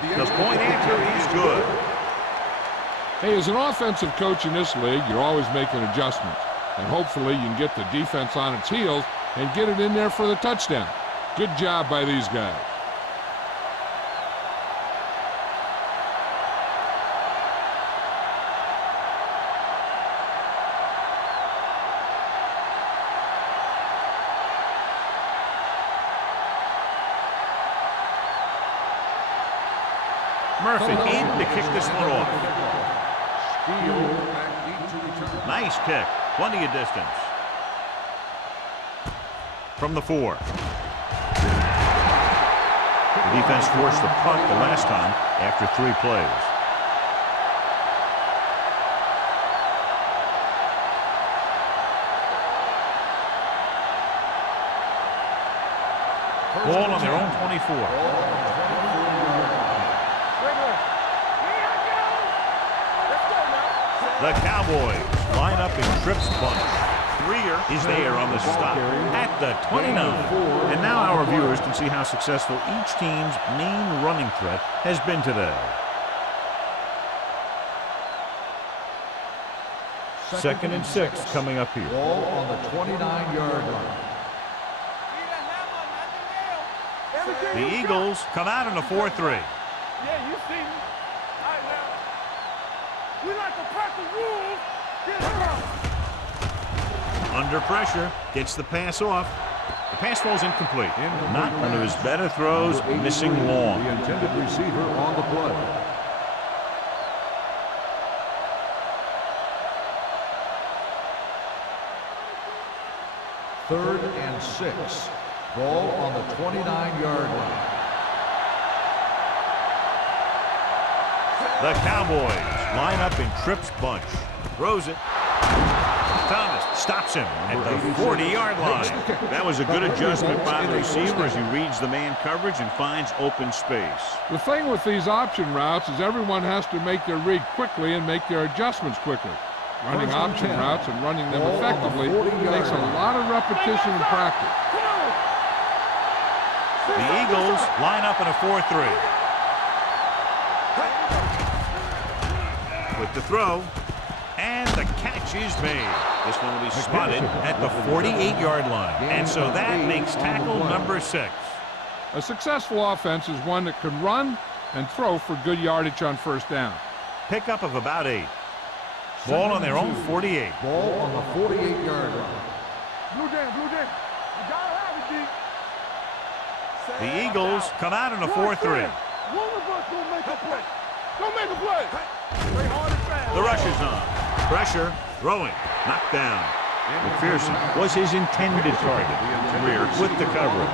The point after is good. Hey, as an offensive coach in this league, you're always making adjustments. And hopefully you can get the defense on its heels and get it in there for the touchdown. Good job by these guys. Murphy in to kick this one off. Nice kick. Plenty of distance. From the 4. The defense forced the punt the last time after 3 plays. Ball on their own 24. The Cowboys line up in trips bunch. Greer is there on the stop at the 29. And now our viewers can see how successful each team's main running threat has been today. 2nd and 6 coming up here. Ball on the 29-yard line. The Eagles come out in a 4-3. Yeah, you see me. All right, now. We like to practice rules. Get it. Under pressure, gets the pass off. The pass falls incomplete. Not one of his better throws, missing long. The intended receiver on the play. Third and 6. Ball on the 29-yard line. The Cowboys line up in trips bunch. Throws it. Thomas stops him at the 40-yard line. That was a good adjustment by the receiver as he reads the man coverage and finds open space. The thing with these option routes is everyone has to make their read quickly and make their adjustments quickly. Running option routes and running them effectively takes a lot of repetition and practice. The Eagles line up in a 4-3. With the throw, and the catch is made. This one will be spotted at the 48-yard line. And so that makes tackle number 6. A successful offense is one that can run and throw for good yardage on first down. Pickup of about 8. Ball on their own 48. Ball on the 48-yard line. Blue down, blue down. You gotta have it, D. The Eagles come out in a 4-3. One of us gonna make a play. Don't make a play. Play hard and fast. The rush is on. Pressure, throwing, knocked down. McPherson was his intended target. Rear with the coverage.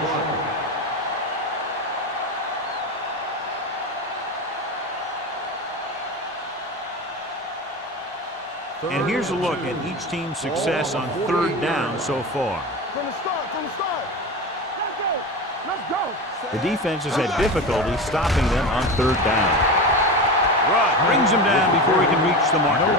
And here's a look at each team's success on 3rd down so far. From the start, from the start. Let's go. Let's go. The defense has had difficulty stopping them on 3rd down. Rudd brings him down before he can reach the marker.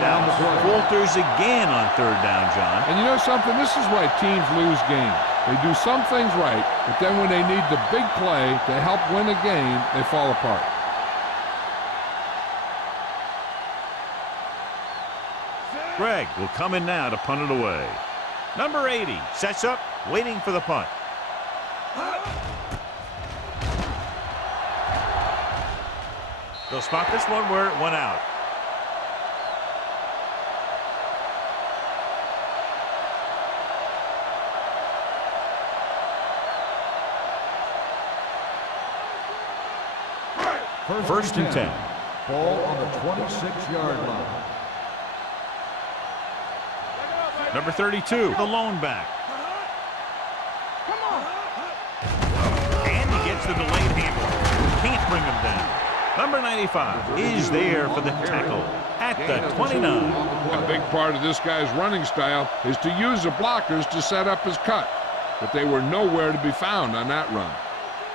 Dallas falters again on 3rd down, John. And you know something? This is why teams lose games. They do some things right, but then when they need the big play to help win a game, they fall apart. Gregg will come in now to punt it away. Number 80 sets up, waiting for the punt. They'll spot this one where it went out. First and 10. Ball on the 26-yard line. Number 32, the lone back. Come on. And he gets the delayed handle. Can't bring him down. Number 95 is there for the tackle at the 29. A big part of this guy's running style is to use the blockers to set up his cut, but they were nowhere to be found on that run.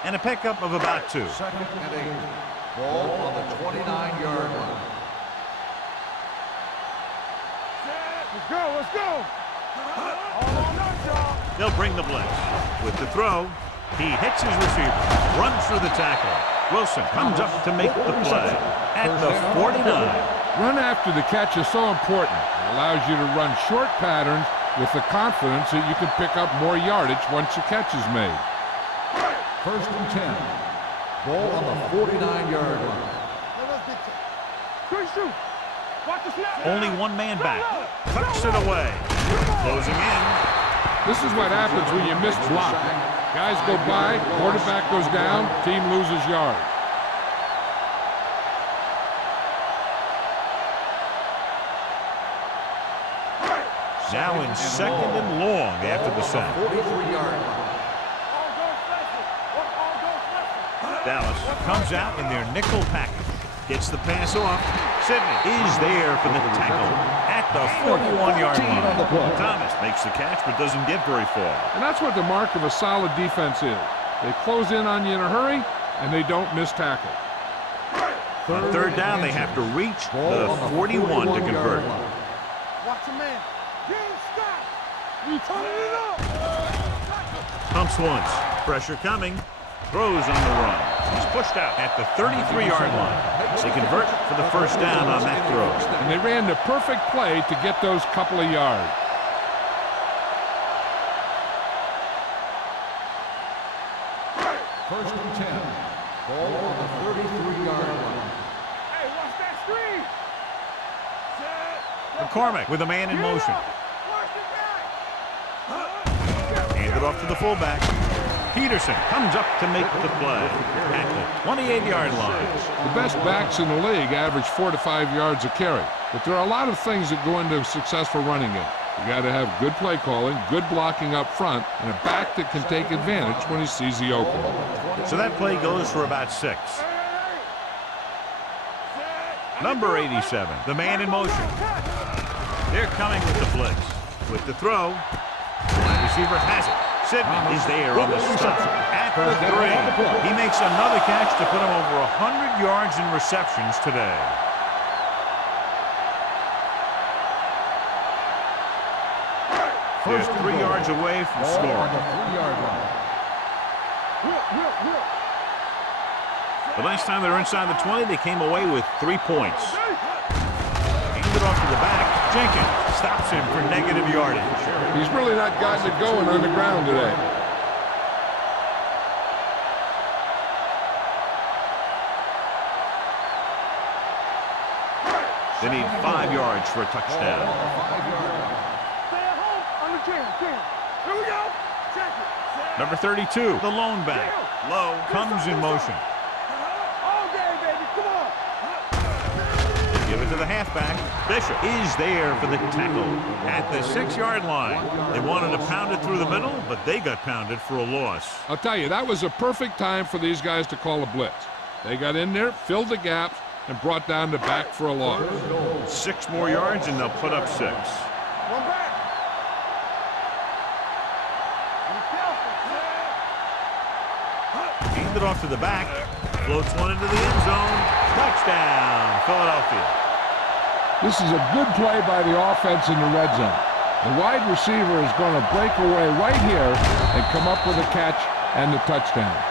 And a pickup of about 2. 2nd and 8. Ball on the 29-yard line. Let's go, let's go. All on us, y'all. They'll bring the blitz. With the throw, he hits his receiver, runs through the tackle. Wilson comes up to make the play at the 49. Run after the catch is so important. It allows you to run short patterns with the confidence that you can pick up more yardage once the catch is made. 1st and 10. Ball on the 49-yard line. Quick shoot. Watch the snap. Only one man back. Tucks it away. Closing in. This is what happens when you miss block. Guys go by, quarterback goes down, team loses yards. Now in 2nd and long after the sack. 43-yard line. Dallas comes out in their nickel package. Gets the pass off. Sidney is there for the tackle at the 41-yard line. Thomas makes the catch but doesn't get very far. And that's what the mark of a solid defense is. They close in on you in a hurry, and they don't miss tackle. On 3rd down, they have to reach the 41 to convert. Watch a man. Game stop. You turning it up. Pumps once. Pressure coming. Throws on the run. He's pushed out at the 33-yard line. They convert for the first down on that throw. And they ran the perfect play to get those couple of yards. First and 10. Ball on the 33-yard line. Hey, watch that screen. McCormick with a man in motion. Watch the back. Handed off to the fullback. Peterson comes up to make the play at the 28-yard line. The best backs in the league average 4 to 5 yards a carry. But there are a lot of things that go into a successful running game. You got to have good play calling, good blocking up front, and a back that can take advantage when he sees the opening. So that play goes for about 6. Number 87, the man in motion. They're coming with the blitz. With the throw, wide receiver has it. Sidney is there on the stop at the 3. He makes another catch to put him over 100 yards in receptions today. They're 3 yards away from scoring. The last time they were inside the 20, they came away with 3 points. Handed off to the back. Jenkins stops him for negative yardage. He's really not gotten it going on the ground today. They need 5 yards for a touchdown. Stay at home on the jam. Here we go. Check it. Number 32, the lone back. Low comes in motion. All day, baby. Come on. Give it to the halfback. Bishop is there for the tackle at the 6-yard line. They wanted to pound it through the middle, but they got pounded for a loss. I'll tell you, that was a perfect time for these guys to call a blitz. They got in there, filled the gaps, and brought down the back for a loss. 6 more yards, and they'll put up 6. One back. Handed off to the back. Floats one into the end zone. Touchdown, Philadelphia. This is a good play by the offense in the red zone. The wide receiver is going to break away right here and come up with a catch and the touchdown.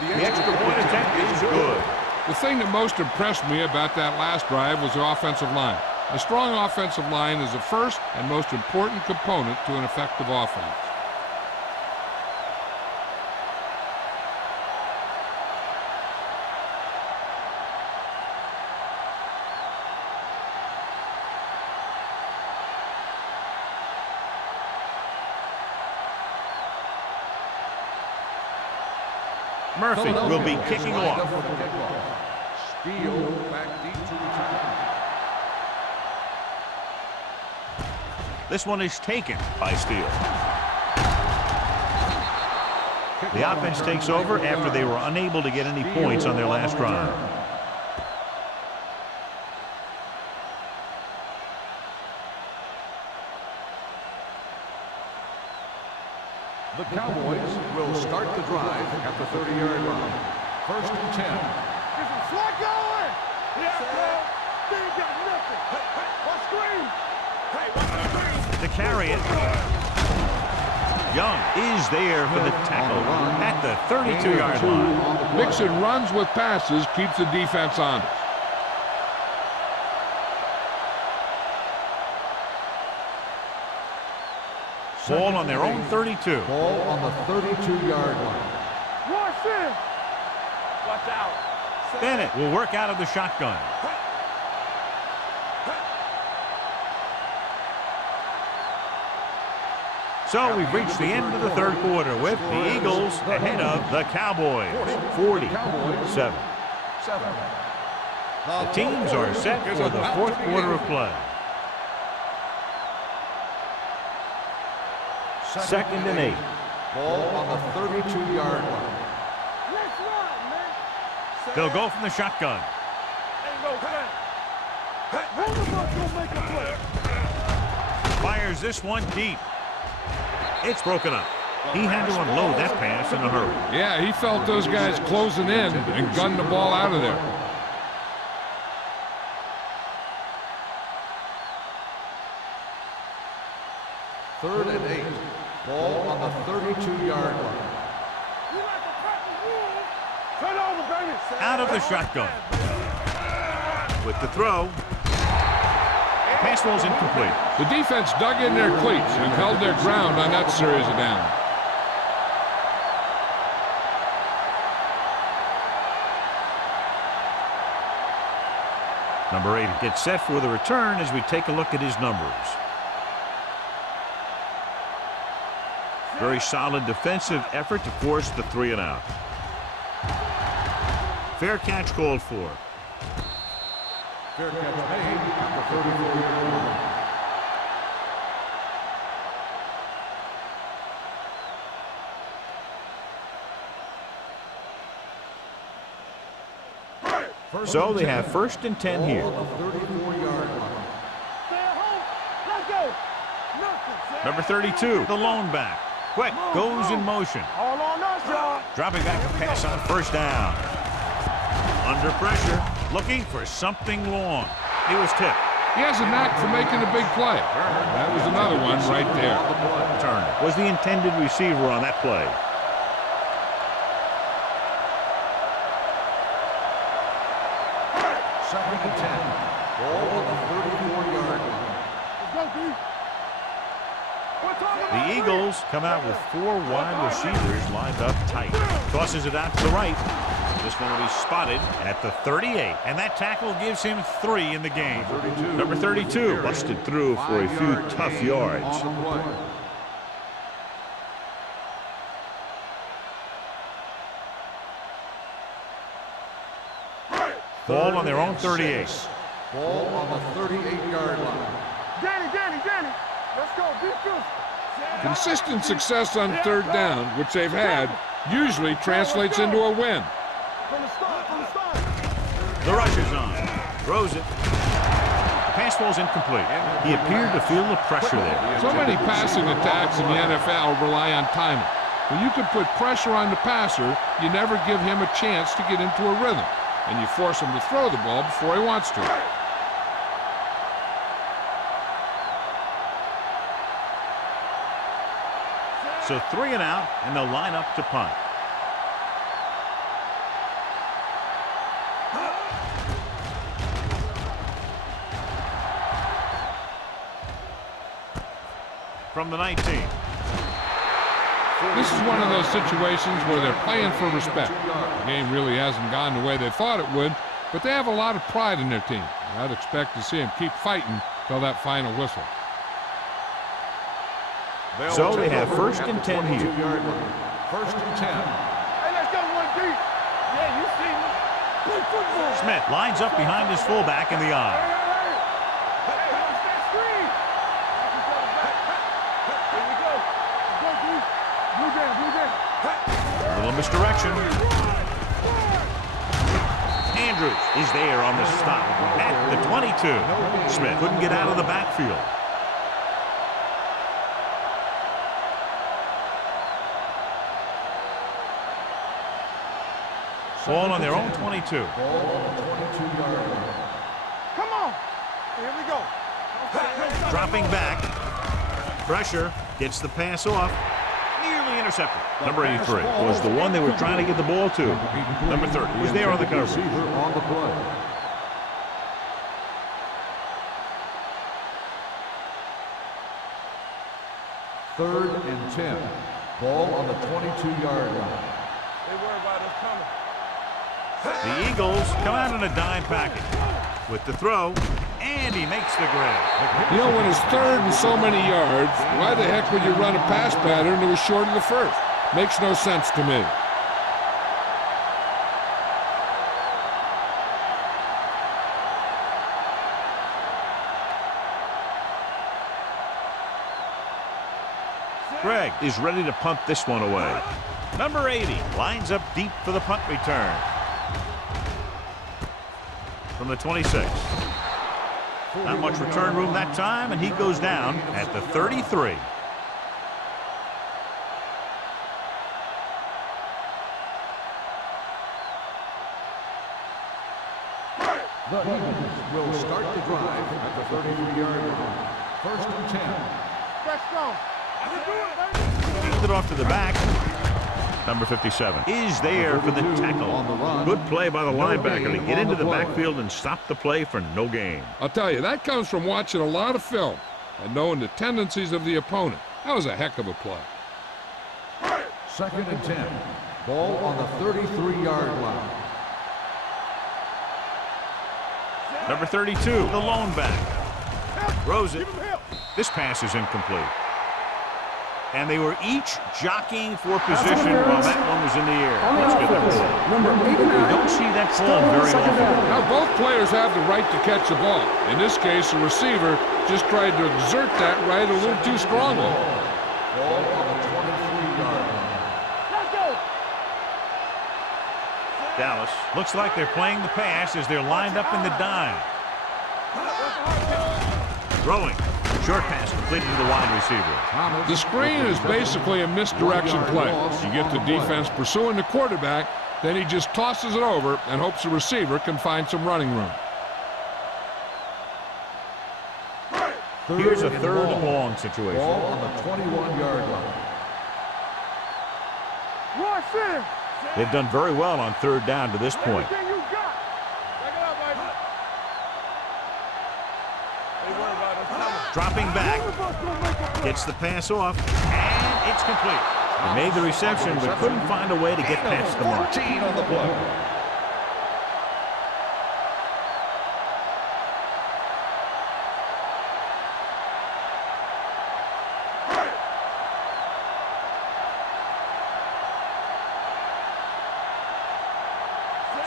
The extra point attempt is good. The thing that most impressed me about that last drive was the offensive line. A strong offensive line is the first and most important component to an effective offense. Murphy will be kicking off. Steele back deep to return. This one is taken by Steele. The offense takes over after they were unable to get any points on their last drive. The Cowboys will start the drive at the 30-yard line. First and 10. Get some slack going. Yeah, bro. They ain't got nothing. What screen? Hey, what's the screen? To carry it. Young is there for the tackle at the 32-yard line. Mixon runs with passes, keeps the defense honest. Ball on their own 32. Ball on the 32-yard line. Watch this. Watch out. Bennett will work out of the shotgun. So we've reached the end of the third quarter with the Eagles ahead of the Cowboys, 47. The teams are set for the fourth quarter of play. Second and 8. Ball on the 32-yard line. Let's run, man. They'll go from the shotgun. Ain't no play. One of us gonna make a play. Fires this one deep. It's broken up. He had to unload that pass in a hurry. Yeah, he felt those guys closing in and gunned the ball out of there. Third and 8. Ball on the 32-yard line. Turn over, baby. Out of the shotgun. With the throw. Pass ball's incomplete. The defense dug in their cleats and held their ground on that series of downs. Number 8 gets set for the return as we take a look at his numbers. Very solid defensive effort to force the 3 and out. Fair catch called for. Fair catch made at the 34-yard line. So they have 1st and 10 here. Ball on the 34-yard line. Let's go. Number 32, the lone back. Quick, goes in motion. All on us, y'all. Dropping back to pass on 1st down. Under pressure, looking for something long. He was tipped. He has a knack for making a big play. That was another one right there. Turner was the intended receiver on that play. Second and 10. Ball on the 34-yard line. Let's go, D. The Eagles come out with 4 wide receivers lined up tight. Tosses it out to the right. This one will be spotted at the 38, and that tackle gives him 3 in the game. Number 32 busted through for a few tough yards. Ball on their own 38. Ball on the 38-yard line. Danny. Let's go. Defense. Consistent success on 3rd down, which they've had, usually translates into a win. From the start. The rush is on. Throws it. The pass ball's incomplete. He appeared to feel the pressure there. So many passing attacks in the NFL rely on timing. When you can put pressure on the passer, you never give him a chance to get into a rhythm, and you force him to throw the ball before he wants to. So 3 and out, and they'll line up to punt. From the 19. This is one of those situations where they're playing for respect. The game really hasn't gone the way they thought it would, but they have a lot of pride in their team. I'd expect to see them keep fighting till that final whistle. So they have 1st and 10 here. 1st and 10. Hey, let's go 1 deep. Yeah, you see me. Play football. Smith lines up behind his fullback in the eye. Hey, watch that screen. Here we go. Go, D. Blue down. A little misdirection. Andrews is there on the stop at the 22. Smith couldn't get out of the backfield. Ball on their own 22. Ball on the 22-yard line. Come on. Here we go. Dropping back. Pressure. Gets the pass off. Nearly intercepted. Number 83 was the one they were trying to get the ball to. Number 30 was there on the coverage. Receiver on the play. Third and 10. Ball on the 22-yard line. They worry about us coming. The Eagles come out in a dime package with the throw, and he makes the grab. You know, when it's 3rd and so many yards, why the heck would you run a pass pattern that was short of the 1st? Makes no sense to me. Greg is ready to punt this one away. Number 80 lines up deep for the punt return. From the 26. Not much return room that time, and he goes down at the 33. The Eagles will start the drive at the 33-yard line. First and 10. Let's go. Let's do it, baby. Hand it off to the back. Number 57 is there for the tackle. On the run. Good play by the linebacker to get into the play. backfield and stop the play for no gain. I'll tell you, that comes from watching a lot of film and knowing the tendencies of the opponent. That was a heck of a play. Second and 10. Ball on the 33-yard line. Number 32, the lone back. Throws it. This pass is incomplete. And they were each jockeying for position while that one was in the air. Let's get that ball. Number 89. We don't see that call very often. Now, both players have the right to catch the ball. In this case, the receiver just tried to exert that right a little too strongly. Ball on the 23-yard line. Let's go. Dallas looks like they're playing the pass as they're lined up in the dime. Throwing. Short pass completed to the wide receiver. The screen is basically a misdirection play. You get the defense pursuing the quarterback, then he just tosses it over and hopes the receiver can find some running room. Here's a third and long situation. Ball on the 21-yard line. Rush in. They've done very well on third down to this point. Everything you got. Take it up, baby. Ain't worried about us coming. Dropping back. One of us gonna make a play. Gets the pass off, and it's complete. He made the reception, but couldn't find a way to get past the mark. 14 on the play.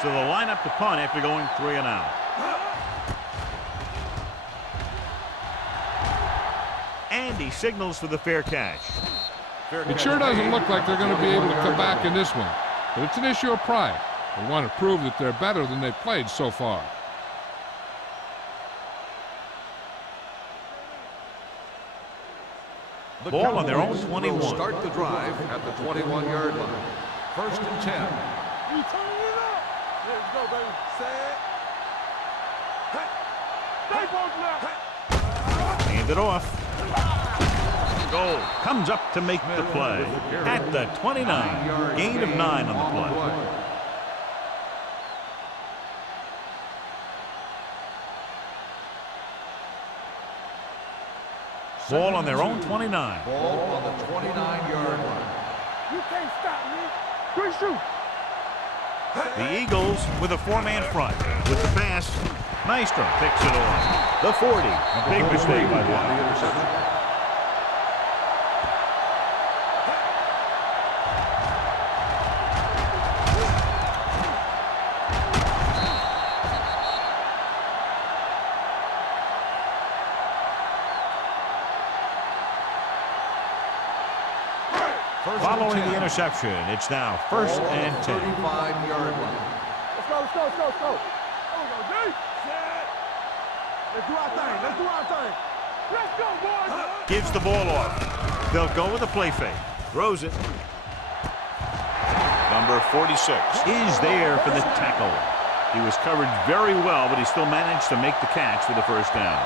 So they'll line up to punt after going 3 and out. And he signals for the fair catch. It sure doesn't look like they're going to be able to come back in this one, but it's an issue of pride. They want to prove that they're better than they've played so far. The Ball on their own Cowboys 21. will start the drive at the 21-yard line. First and 10. You turn it up. Let's go, baby. Set. Hey. Stay both left. Hand it off. Goal comes up to make the play at the 29. Gain of 9 on the play. Ball on their own 29. Ball on the 29-yard line. You can't stop me. Quick shoot. The Eagles with a 4-man front. With the pass, Maestro picks it off. The 40. Big mistake by the interception. Following the interception, it's now first and 10. 35-yard line. Let's go, let's go, let's go, let's go. There we go, D. Set. Let's do our thing. Let's do our thing. Let's go, boys. Gives the ball off. They'll go with a play fake. Throws it. Number 46 is there for the tackle. He was covered very well, but he still managed to make the catch for the first down.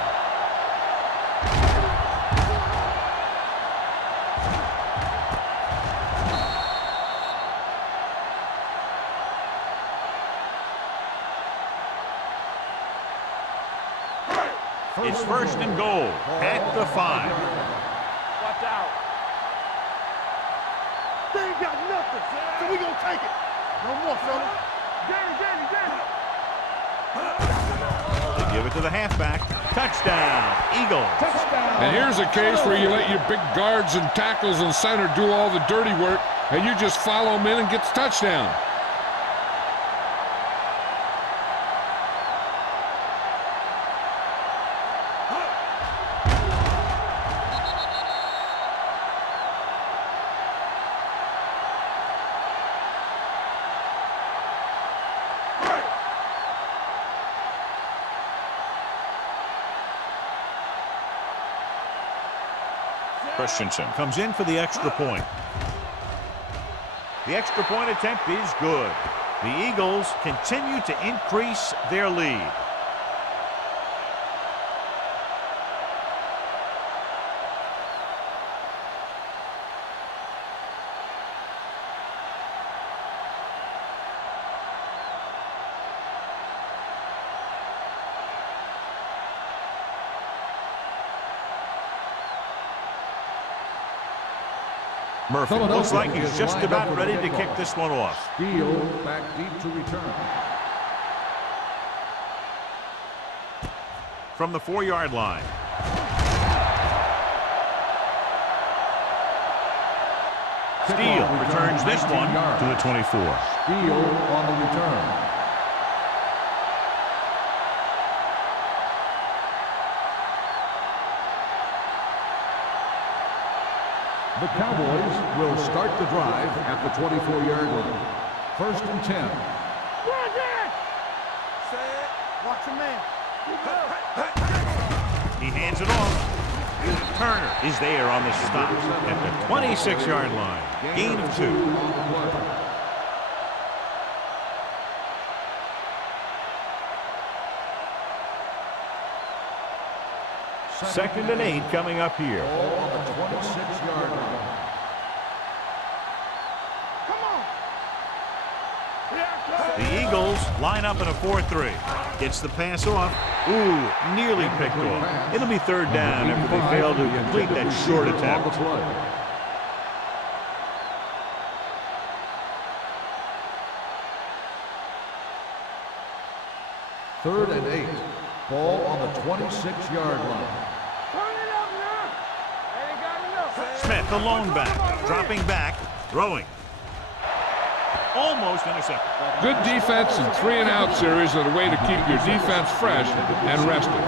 It's first and goal at the 5. Watch out. They ain't got nothing, so we gonna take it. No more, fella. They give it to the halfback. Touchdown, Eagles. And here's a case where you let your big guards and tackles and center do all the dirty work, and you just follow them in and get the touchdown. Christensen comes in for the extra point. The extra point attempt is good. The Eagles continue to increase their lead. Murphy looks like he's just about ready to kick this one off. Steele back deep to return. From the 4-yard line. Steele returns this one to the 24. Steele on the return. The Cowboys will start the drive at the 24-yard line. 1st and 10. Watch your man. He hands it off. Turner is there on the stop at the 26-yard line. Gain of 2. Second and 8 coming up here. Ball on the 26-yard line. The Eagles line up in a 4-3. Gets the pass off. Ooh, nearly picked off. It'll be 3rd down after they fail to complete that short attempt. 3rd and 8. Ball on the 26-yard line. Smith, the lone back, dropping back, throwing. Almost intercepted. Good defense and 3-and-out series are the way to keep your defense fresh and rested.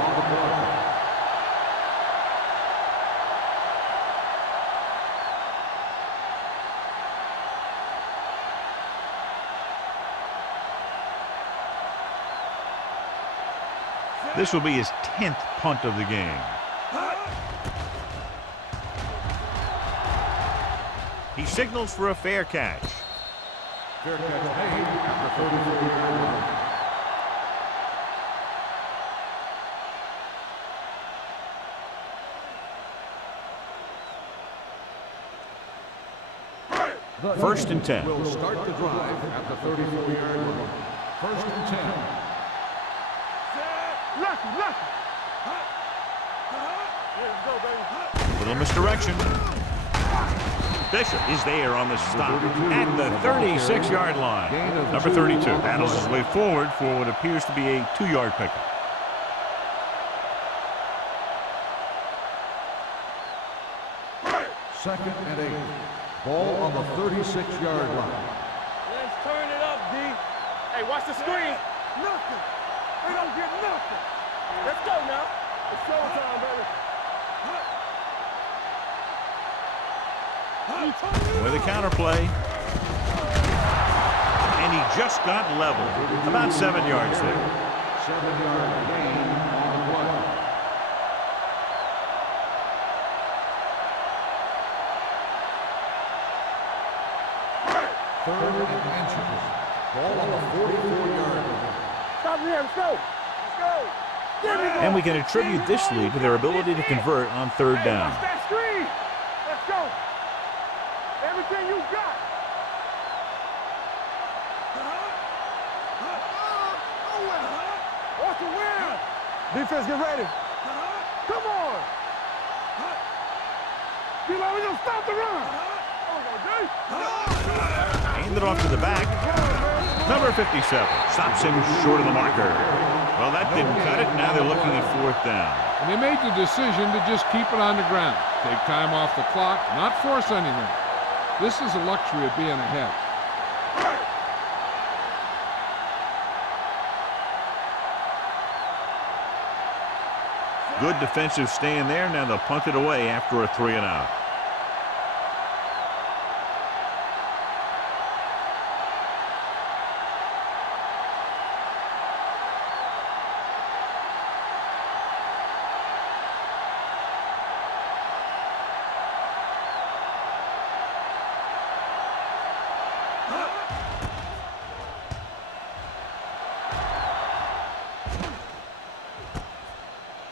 This will be his 10th punt of the game. He signals for a fair catch. Fair catch made at the 34-yard line. The 1st and 10. Will start the drive at the 34-yard line. 1st and 10. Little misdirection. Bishop is there on the stop at the 36-yard line. Number 32 battles his way forward for what appears to be a 2-yard pickup. Second and 8. Ball on the 36-yard line. Let's turn it up, D. Hey, watch the screen. Nothing. They don't get nothing. Let's go now. It's showtime, baby. With a counterplay. And he just got level. About 7 yards there. 7-yard gain on the play. Third and inches. Ball on the 44-yard line. Stop here. Let's go. Let's go. And we can attribute this lead to their ability to convert on 3rd down. Watch that screen. Let's go. Everything you got. Watch the win. Defense, get ready. Come on. We're going to stop the run. Hand it off to the back. Number 57 stops him short of the marker. Well, that didn't cut it. Now they're looking at 4th down. And they made the decision to just keep it on the ground. Take time off the clock, not force anything. This is the luxury of being ahead. Good defensive stand there. Now they'll punt it away after a 3-and-out.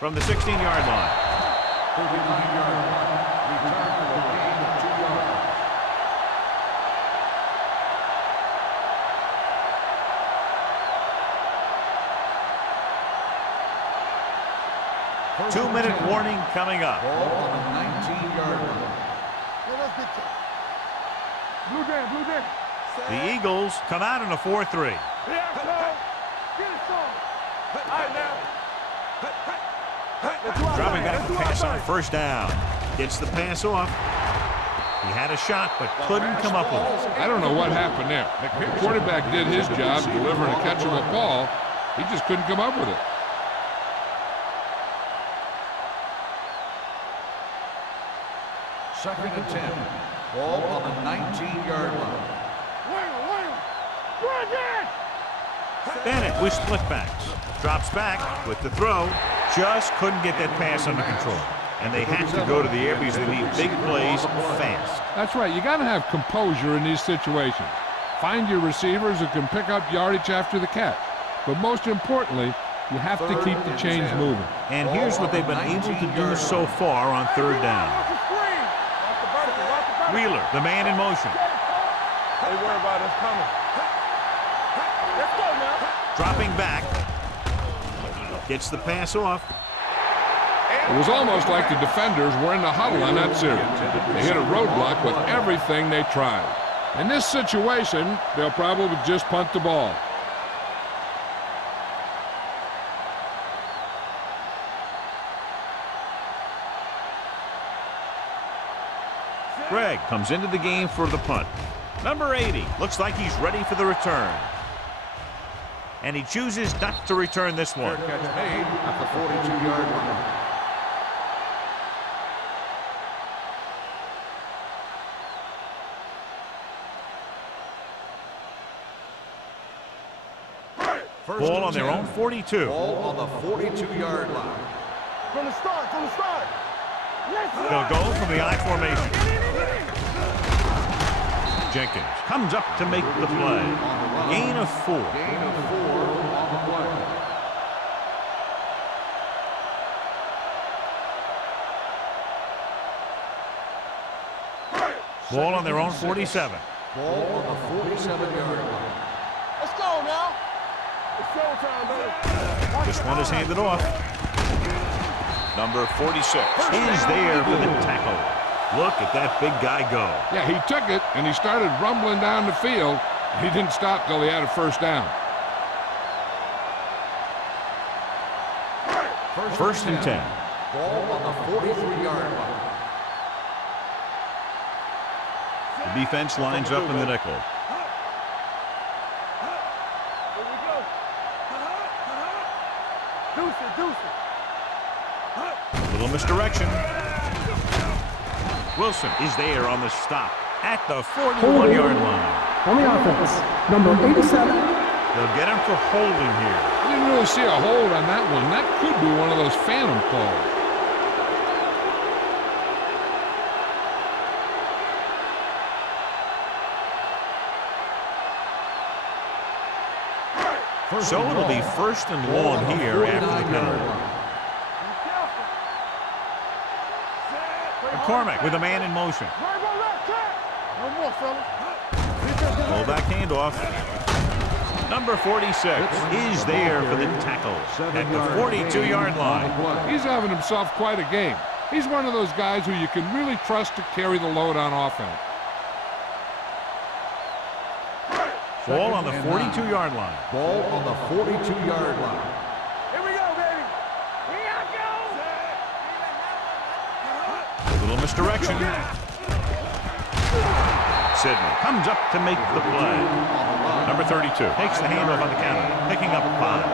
from the 16-yard line. 39-yard line. Return for a gain of 2 yards. Two-minute warning coming up. Ball on the 19-yard line. Blue game, blue game. The Eagles come out in a 4-3. Yeah, so. Get it, son. All right, now. Dropping back to pass on first down. Gets the pass off. He had a shot, but couldn't come up with it. I don't know what happened there. The quarterback did his job delivering a catchable ball. He just couldn't come up with it. Second and 10. Ball on the 19-yard line. Bennett with split backs. Drops back with the throw. Just couldn't get that pass under control. And they have to go to the air because they need big plays fast. That's right. You got to have composure in these situations. Find your receivers who can pick up yardage after the catch. But most importantly, you have to keep the chains moving. And here's what they've been able to do so far on third down. Wheeler, the man in motion. They worry about us coming. Let's go now. Dropping back. Gets the pass off. It was almost like the defenders were in the huddle on that series. They hit a roadblock with everything they tried. In this situation, they'll probably just punt the ball. Greg comes into the game for the punt. Number 80 looks like he's ready for the return. And he chooses not to return this one. Fair catch made at the 42-yard line. Ball on their own 42. Ball on the 42-yard line. From the start, from the start. They'll go from the I formation. Jenkins comes up to make the play. Gain of 4. Gain of 4 on the play. Ball on their own 47. Ball on the 47-yard line. Let's go now. It's showtime, baby. This one is handed off. Number 46 is there for the tackle. Look at that big guy go. Yeah, he took it, and he started rumbling down the field. He didn't stop till he had a first down. First and 10. Ball on the 43-yard line. The defense lines up in the nickel. Here we go. Deuce it, deuce it. Little misdirection. Wilson is there on the stop at the 41-yard line. On the offense, number 87. They'll get him for holding here. I didn't really see a hold on that one. That could be one of those phantom calls. So it'll be first and long here after the penalty. McCormick with a man in motion. No more, fella. Fullback handoff. Number 46 is there for the tackle at the 42-yard line. He's having himself quite a game. He's one of those guys who you can really trust to carry the load on offense. Ball on the 42-yard line. Ball on the 42-yard line. Here we go, baby. Here I go. A little misdirection. Sidney comes up to make the play. Number 32 takes the handoff on the counter, picking up 5.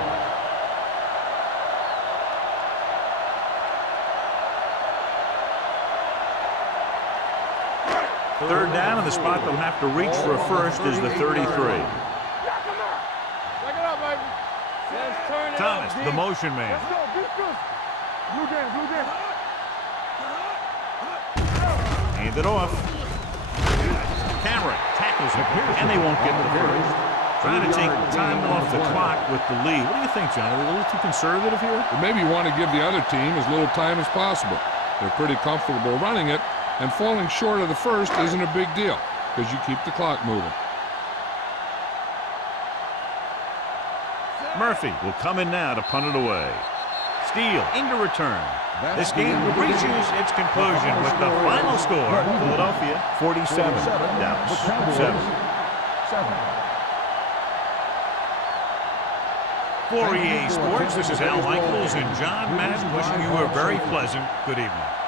Third down, and the spot they'll have to reach for a first is the 33. Knock him out. Check it out, baby. Let's turn it Thomas, up, the motion man. Let's go, beat this. Blue game, blue game. Hand it off. Cameron tackles him, and they won't get the first. Trying to take time off the clock with the lead. What do you think, John? Are they a little too conservative here? Well, maybe you want to give the other team as little time as possible. They're pretty comfortable running it, and falling short of the first isn't a big deal because you keep the clock moving. Murphy will come in now to punt it away. Steele into return. This game reaches its conclusion with the final score. Philadelphia 47, Dallas 7. For EA Sports, this is Al Michaels and John Madden wishing you a very pleasant good evening.